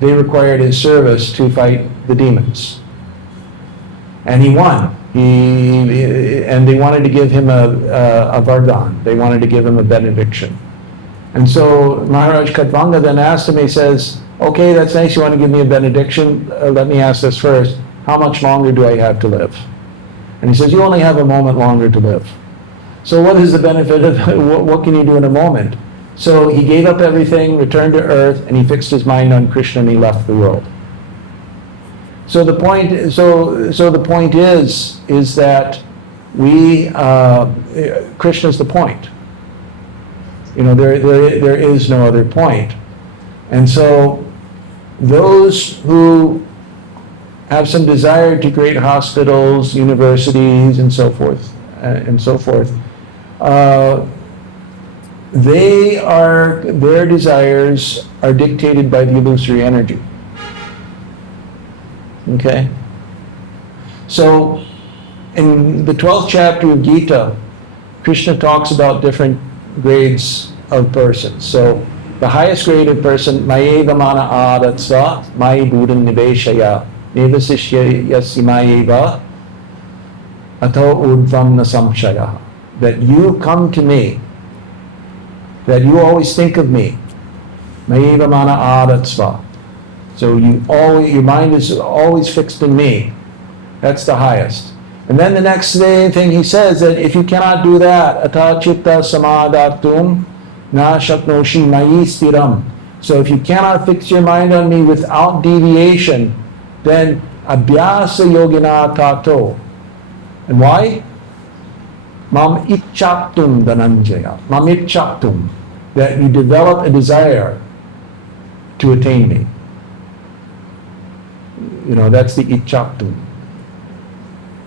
they required his service to fight the demons. And he won. And they wanted to give him a vardhan. They wanted to give him a benediction. And so Maharaj Katvanga then asked him, he says, okay, that's nice, you want to give me a benediction? Let me ask this first. How much longer do I have to live? And he says, you only have a moment longer to live. So what is the benefit of, what can you do in a moment? So he gave up everything, returned to earth, and he fixed his mind on Krishna and he left the world. So the point, so the point is that we, Krishna's the point. There is no other point. And so those who have some desire to create hospitals, universities, and so forth, their desires are dictated by the illusory energy. Okay? So, in the 12th chapter of Gita, Krishna talks about different grades of persons. So, the highest grade of person, Mayeva mana adatsa, Mayi buddham niveshaya, Nevasishya yasi Mayeva, Ato urdvam nasamshaya. That you come to me, that you always think of me. Mayeva mana adatsa. So your mind is always fixed in me. That's the highest. And then the next thing he says that if you cannot do that, ata chitta samadatum na shaknoshi mayi stiram. So if you cannot fix your mind on me without deviation, then abhyasa yogina tato. And why? Mam ichaptum dhananjaya. Mam ichaptum. That you develop a desire to attain me. That's the ichaptum.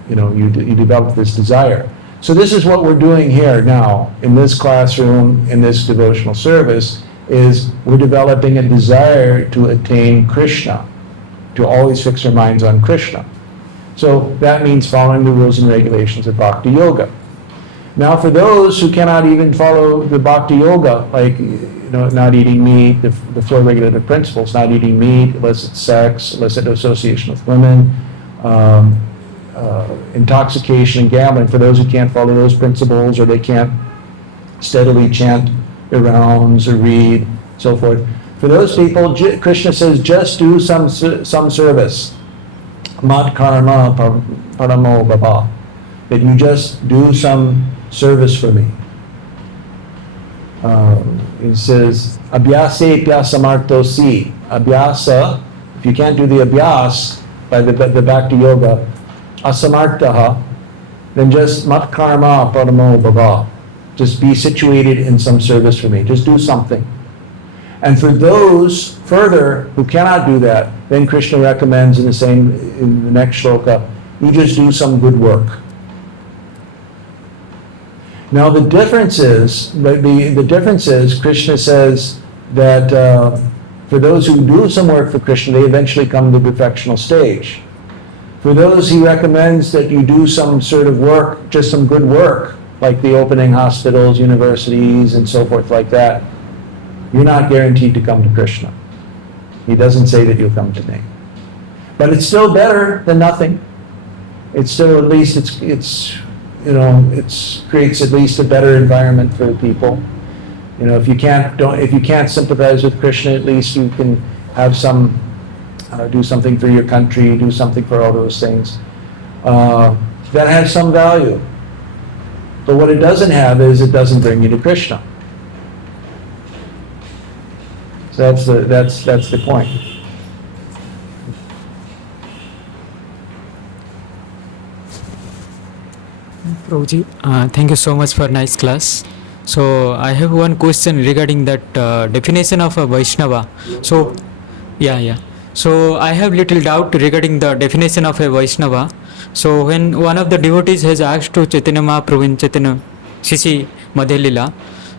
You develop this desire. So this is what we're doing here now in this classroom, in this devotional service, is we're developing a desire to attain Krishna, to always fix our minds on Krishna. So that means following the rules and regulations of Bhakti Yoga. Now for those who cannot even follow the Bhakti Yoga, like not eating meat, the four regulative principles, not eating meat, illicit sex, illicit association with women, intoxication and gambling, for those who can't follow those principles, or they can't steadily chant their rounds or read, so forth. For those people, Krishna says, just do some service. Mat karma paramo baba. That you just do some service for me. He says, abhyase pyasamartosi. Abhyasa, if you can't do the abhyas by the bhakti yoga, asamartaha, then just mat karma paramo baba. Just be situated in some service for me. Just do something. And for those further who cannot do that, then Krishna recommends in the next shloka, you just do some good work. Now the difference is Krishna says that for those who do some work for Krishna, they eventually come to the perfectional stage. For those, he recommends that you do some sort of work, just some good work, like the opening hospitals, universities, and so forth like that. You're not guaranteed to come to Krishna. He doesn't say that you'll come to me. But it's still better than nothing. It's still, at least it's creates at least a better environment for the people. If you can't sympathize with Krishna, at least you can have some, do something for your country, do something for all those things. That has some value. But what it doesn't have is it doesn't bring you to Krishna. So that's the point. Prabhuji, thank you so much for nice class. So I have one question regarding that definition of a Vaishnava. So, yeah. So I have little doubt regarding the definition of a Vaishnava. So when one of the devotees has asked to Chaitanya Mahaprabhu in Chaitanya Shishi Madhya Lila,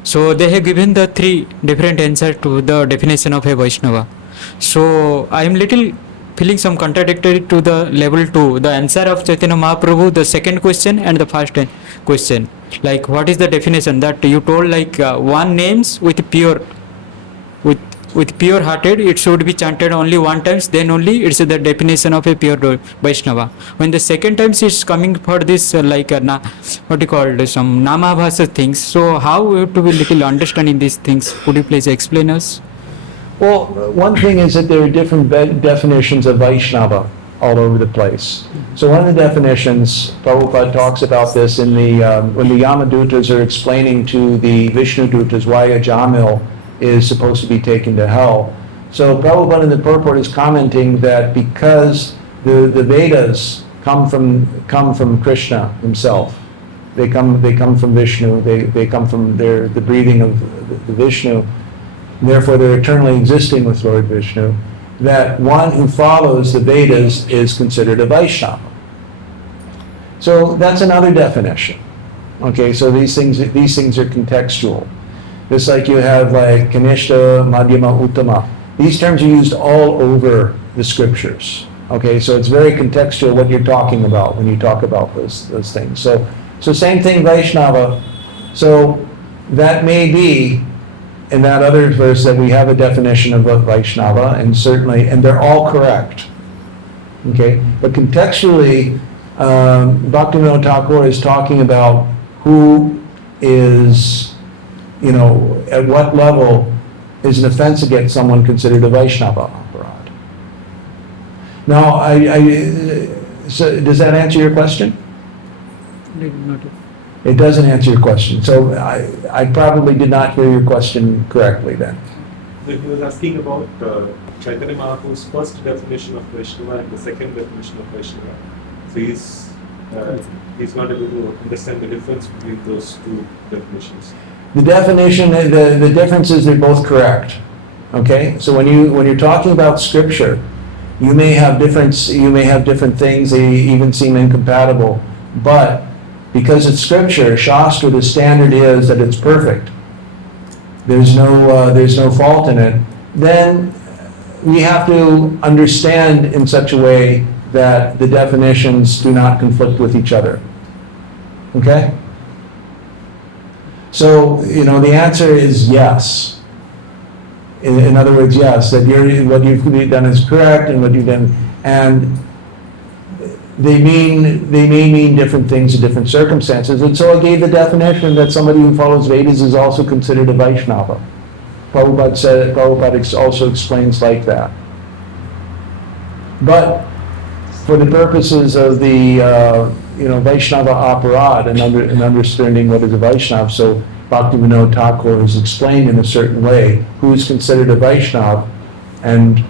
so they have given the three different answers to the definition of a Vaishnava. So I am little feeling some contradictory to the level 2, the answer of Chaitanya Mahaprabhu, the second question and the first question. Like, what is the definition that you told, like one names with pure hearted, it should be chanted only one times, then only it's the definition of a pure Vaishnava. When the second times it's coming for this some Namabhasa things, so how we have to be little understanding these things? Could you please explain us? Well, one thing is that there are different definitions of Vaishnava all over the place. So one of the definitions, Prabhupada talks about this in when the Yamadutas are explaining to the Vishnu Dutas why a Jamil is supposed to be taken to hell. So Prabhupada in the purport is commenting that because the Vedas come from Krishna himself, they come from Vishnu, they come from the breathing of the Vishnu, therefore they're eternally existing with Lord Vishnu, that one who follows the Vedas is considered a Vaishnava. So that's another definition. Okay, so these things are contextual. Just like you have like Kanishta, Madhyama, Uttama. These terms are used all over the scriptures. Okay, so it's very contextual what you're talking about when you talk about those things. So same thing, Vaishnava. So that may be in that other verse that we have a definition of a Vaishnava, and certainly, and they're all correct. Okay, but contextually, Bhaktivinoda Thakur is talking about who is, at what level is an offense against someone considered a Vaishnava. Now, so does that answer your question? It doesn't answer your question. So I probably did not hear your question correctly then. So he was asking about Chaitanya Mahaprabhu's first definition of Vaishnava and the second definition of Vaishnava. So he's not able to understand the difference between those two definitions. The definition, the difference is they're both correct. Okay, so when you're talking about scripture, you may have different things. They even seem incompatible, but because it's scripture, Shastra, the standard is that it's perfect. There's no fault in it. Then we have to understand in such a way that the definitions do not conflict with each other. Okay? So, the answer is yes. In other words, yes, that what you've done is correct, and what you've done, and they may mean different things in different circumstances. And so I gave the definition that somebody who follows Vedas is also considered a Vaishnava. Prabhupada also explains like that. But for the purposes of the Vaishnava aparad and understanding what is a Vaishnava, so Bhaktivinoda Thakur is explained in a certain way who is considered a Vaishnava, and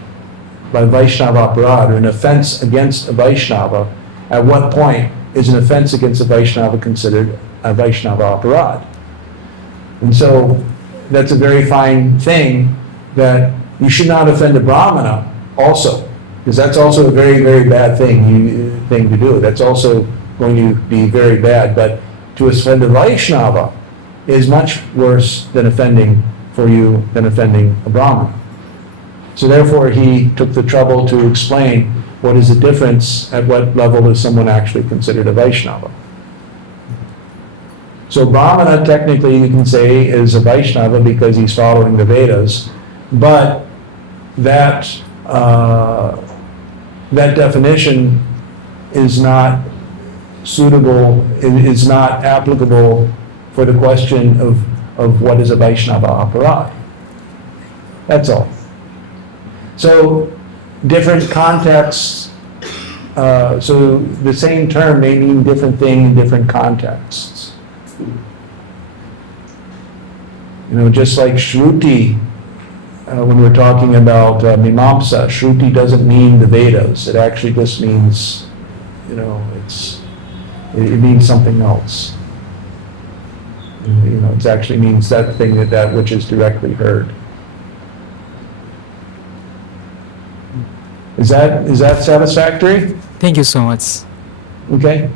by Vaishnava aparad, or an offense against a Vaishnava, at what point is an offense against a Vaishnava considered a Vaishnava aparad? And so that's a very fine thing, that you should not offend a Brahmana also, because that's also a very, very bad thing to do. That's also going to be very bad. But to offend a Vaishnava is much worse than offending a Brahmana. So therefore, he took the trouble to explain what is the difference, at what level is someone actually considered a Vaishnava. So Brahmana, technically, you can say, is a Vaishnava because he's following the Vedas, but that definition is not suitable, is not applicable for the question of what is a Vaishnava aparad. That's all. So different contexts, so the same term may mean different thing in different contexts. Just like Shruti, when we're talking about Mimamsa, Shruti doesn't mean the Vedas. It actually just means, it means something else. It actually means that thing that which is directly heard. Is that satisfactory? Thank you so much. Okay.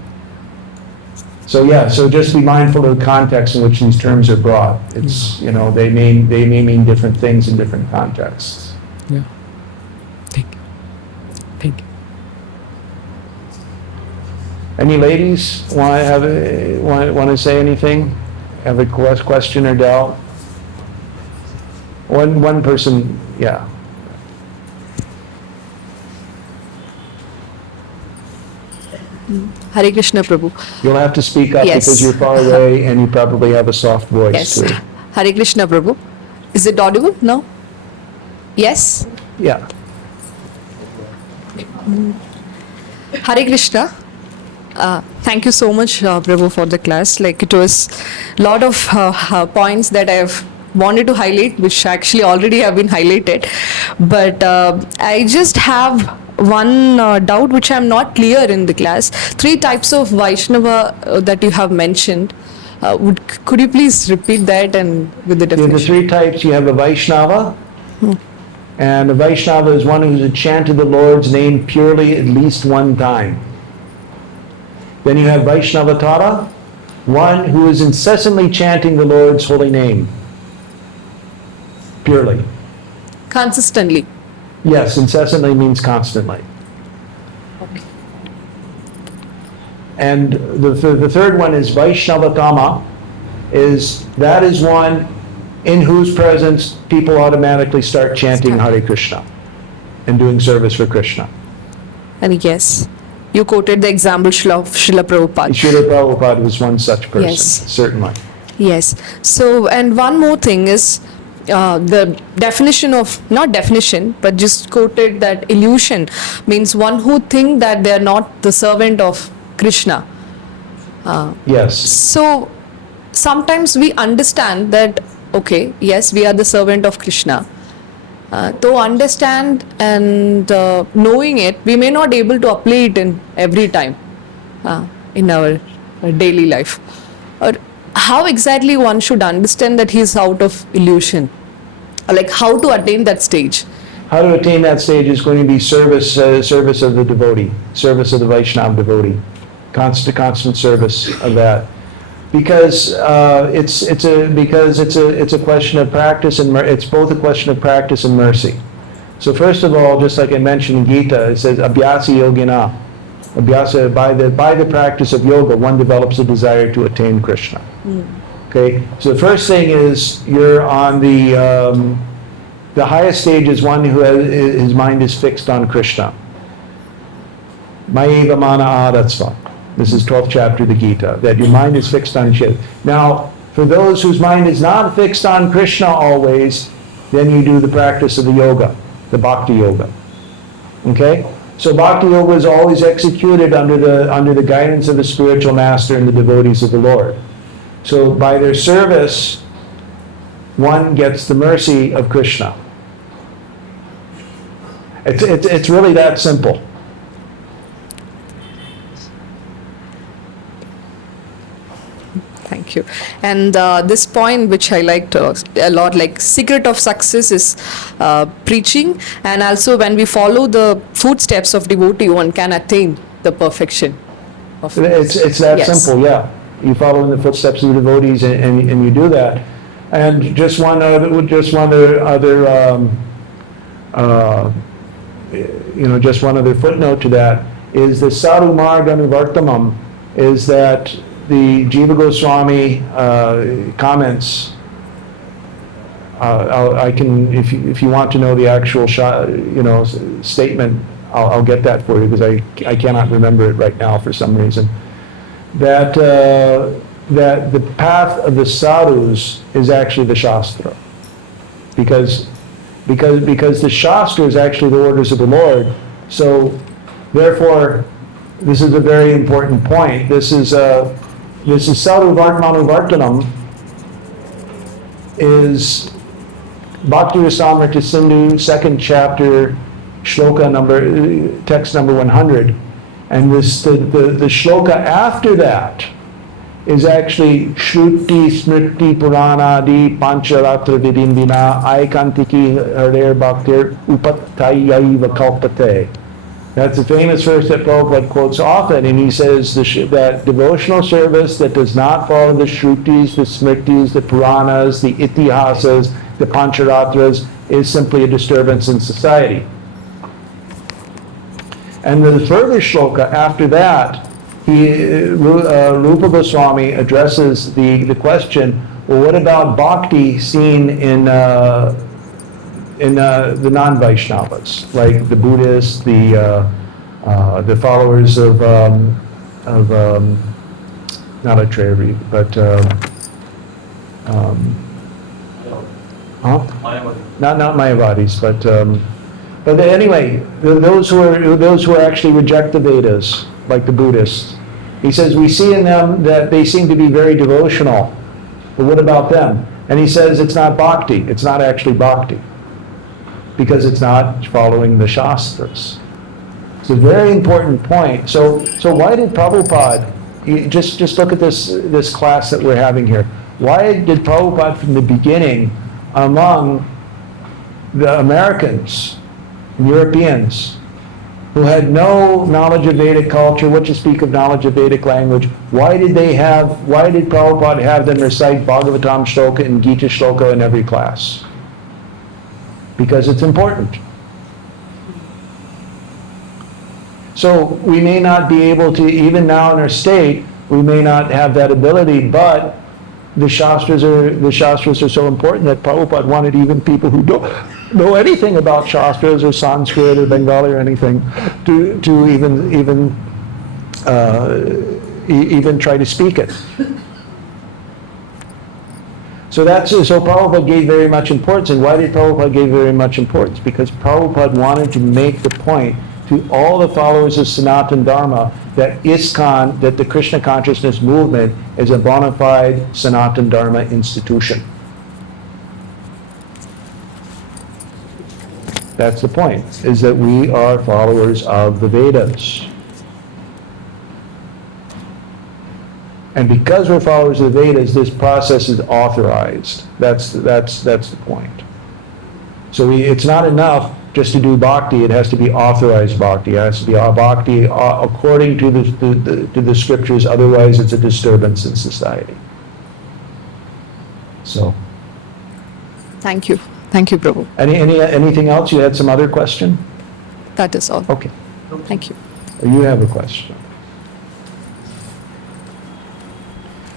So so just be mindful of the context in which these terms are brought. It's, they may mean different things in different contexts. Yeah. Thank you. Any ladies want to say anything? Have a question or doubt? One person, yeah. Hare Krishna, Prabhu. You'll have to speak up Yes. because you're far away and you probably have a soft voice Yes. too. Hare Krishna, Prabhu. Is it audible? No? Yes? Yeah. Hare Krishna. Thank you so much, Prabhu, for the class. Like, it was a lot of points that I have wanted to highlight, which actually already have been highlighted. But I just have one doubt which I'm not clear in the class. 3 types of Vaishnava that you have mentioned. Could you please repeat that and with the In the definition? 3 types, you have a Vaishnava. And a Vaishnava is one who's chanted the Lord's name purely at least one time. Then you have Vaishnavatara, one who is incessantly chanting the Lord's holy name. Purely. Consistently. Yes, incessantly means constantly. Okay. And the third one is Vaishnavatama, that is one in whose presence people automatically start chanting Hare Krishna and doing service for Krishna. And yes, you quoted the example of Srila Prabhupada. Srila Prabhupada was one such person, Yes. certainly. Yes. So, and one more thing is the definition of, not definition, but just quoted that illusion means one who think that they are not the servant of Krishna. Yes. So, sometimes we understand that, okay, yes, we are the servant of Krishna. To understand and knowing it, we may not able to apply it in every time in our daily life. Or how exactly one should understand that he is out of illusion? Like how to attain that stage? How to attain that stage is going to be service of the devotee, service of the Vaishnava devotee, constant service of that. Because it's a question of practice and it's both a question of practice and mercy. So first of all, just like I mentioned in Gita, it says abhyasa yogina. Abhyasa, by the practice of yoga, one develops a desire to attain Krishna. Okay, so the first thing is you're on the highest stage is one who his mind is fixed on Krishna. Mayeva mana adatsva. This is 12th chapter of the Gita, that your mind is fixed on Shiva. Now, for those whose mind is not fixed on Krishna always, then you do the practice of the yoga, the bhakti yoga. Okay? So bhakti yoga is always executed under the guidance of the spiritual master and the devotees of the Lord. So by their service, one gets the mercy of Krishna. It's really that simple. Thank you. And this point, which I liked a lot, like secret of success is preaching, and also when we follow the footsteps of devotee, one can attain the perfection. It's that Yes. simple, yeah. You follow in the footsteps of the devotees and you do that. And just one other just one other footnote to that is the Sadhu Marga Anuvartamam is that the Jiva Goswami comments. I can, if you want to know the actual statement, I'll get that for you because I cannot remember it right now for some reason. That the path of the sadhus is actually the Shastra, because the Shastra is actually the orders of the Lord. So therefore, this is a very important point. This is Sadhu Vartmanu Vartanam is Bhakti Rasamrita Sindhu, 2nd chapter, text number 100. And the shloka after that is actually Shruti Smriti Puranadi Pancharatra Vidindina Aikantiki Harer Bhaktir Upattayaiva Kalpate. That's a famous verse that Prabhupada quotes often, and he says that devotional service that does not follow the Shrutis, the Smritis, the Puranas, the Itihasas, the Pancharatras is simply a disturbance in society. And the further shloka after that, Rupa Goswami addresses the question, well, what about bhakti seen in the non-Vaishnavas, like the Buddhists, the followers of not a Trevi, but not Mayavadis, but anyway, those who actually reject the Vedas, like the Buddhists. He says we see in them that they seem to be very devotional, but what about them? And he says it's not bhakti. It's not actually bhakti, because it's not following the Shastras. It's a very important point. So why did Prabhupada, just look at this class that we're having here. Why did Prabhupada from the beginning, among the Americans and Europeans, who had no knowledge of Vedic culture, what to speak of knowledge of Vedic language, why did Prabhupada have them recite Bhagavatam shloka and Gita shloka in every class? Because it's important. So we may not be able to, even now in our state, we may not have that ability, but the Shastras are so important that Prabhupada wanted even people who don't know anything about Shastras or Sanskrit or Bengali or anything to even try to speak it. So Prabhupada gave very much importance. And why did Prabhupada give very much importance? Because Prabhupada wanted to make the point to all the followers of Sanatana Dharma that ISKCON, that the Krishna consciousness movement is a bona fide Sanatana Dharma institution. That's the point, is that we are followers of the Vedas. And because we're followers of the Vedas, this process is authorized. That's the point. So it's not enough just to do bhakti, it has to be authorized bhakti. It has to be bhakti according to the scriptures, otherwise it's a disturbance in society. So. Thank you. Thank you, Prabhu. Anything else? You had some other question? That is all. Okay. Thank you. You have a question.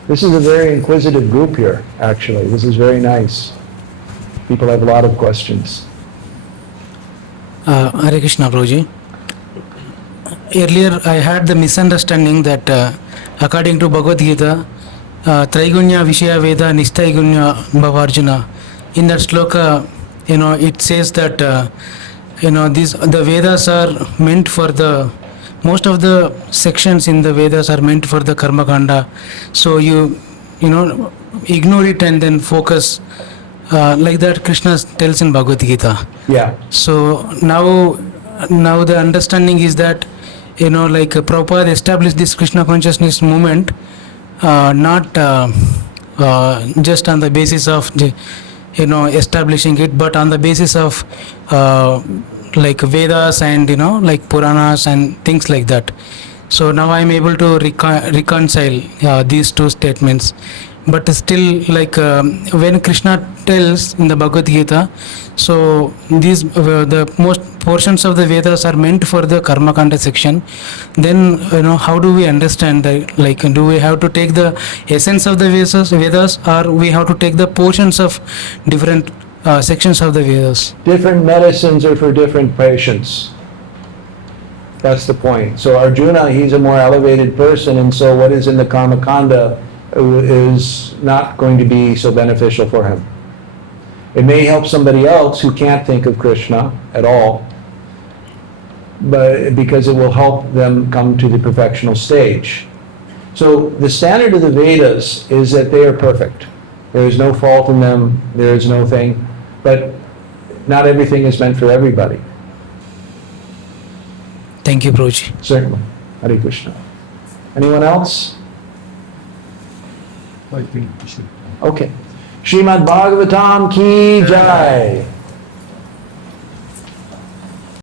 This is a very inquisitive group here, actually. This is very nice. People have a lot of questions. Hare Krishna, Prabhuji. earlier I had the misunderstanding that according to Bhagavad Gita, Traigunya Vishaya Veda Nisthaigunya Bhavarjuna. In that sloka, it says that the Vedas are meant for the most of the sections in the Vedas are meant for the karma kanda. So you ignore it and then focus like that Krishna tells in Bhagavad Gita. Yeah. So now the understanding is that like Prabhupada established this Krishna consciousness movement not just on the basis of establishing it, but on the basis of like Vedas and like Puranas and things like that. So now I am able to reconcile these two statements. But still, like when Krishna tells in the Bhagavad Gita, so these the most portions of the Vedas are meant for the Karma Kanda section. Then how do we understand that? Like, do we have to take the essence of the Vedas, or we have to take the portions of different sections of the Vedas? Different medicines are for different patients. That's the point. So Arjuna, he's a more elevated person, and so what is in the Karma Kanda is not going to be so beneficial for him. It may help somebody else who can't think of Krishna at all, but because it will help them come to the perfectional stage. So the standard of the Vedas is that they are perfect. There is no fault in them, there is no thing, but not everything is meant for everybody. Thank you, Prabhuji. Certainly. Hare Krishna. Anyone else? I think we should. Okay. Srimad Bhagavatam ki jai.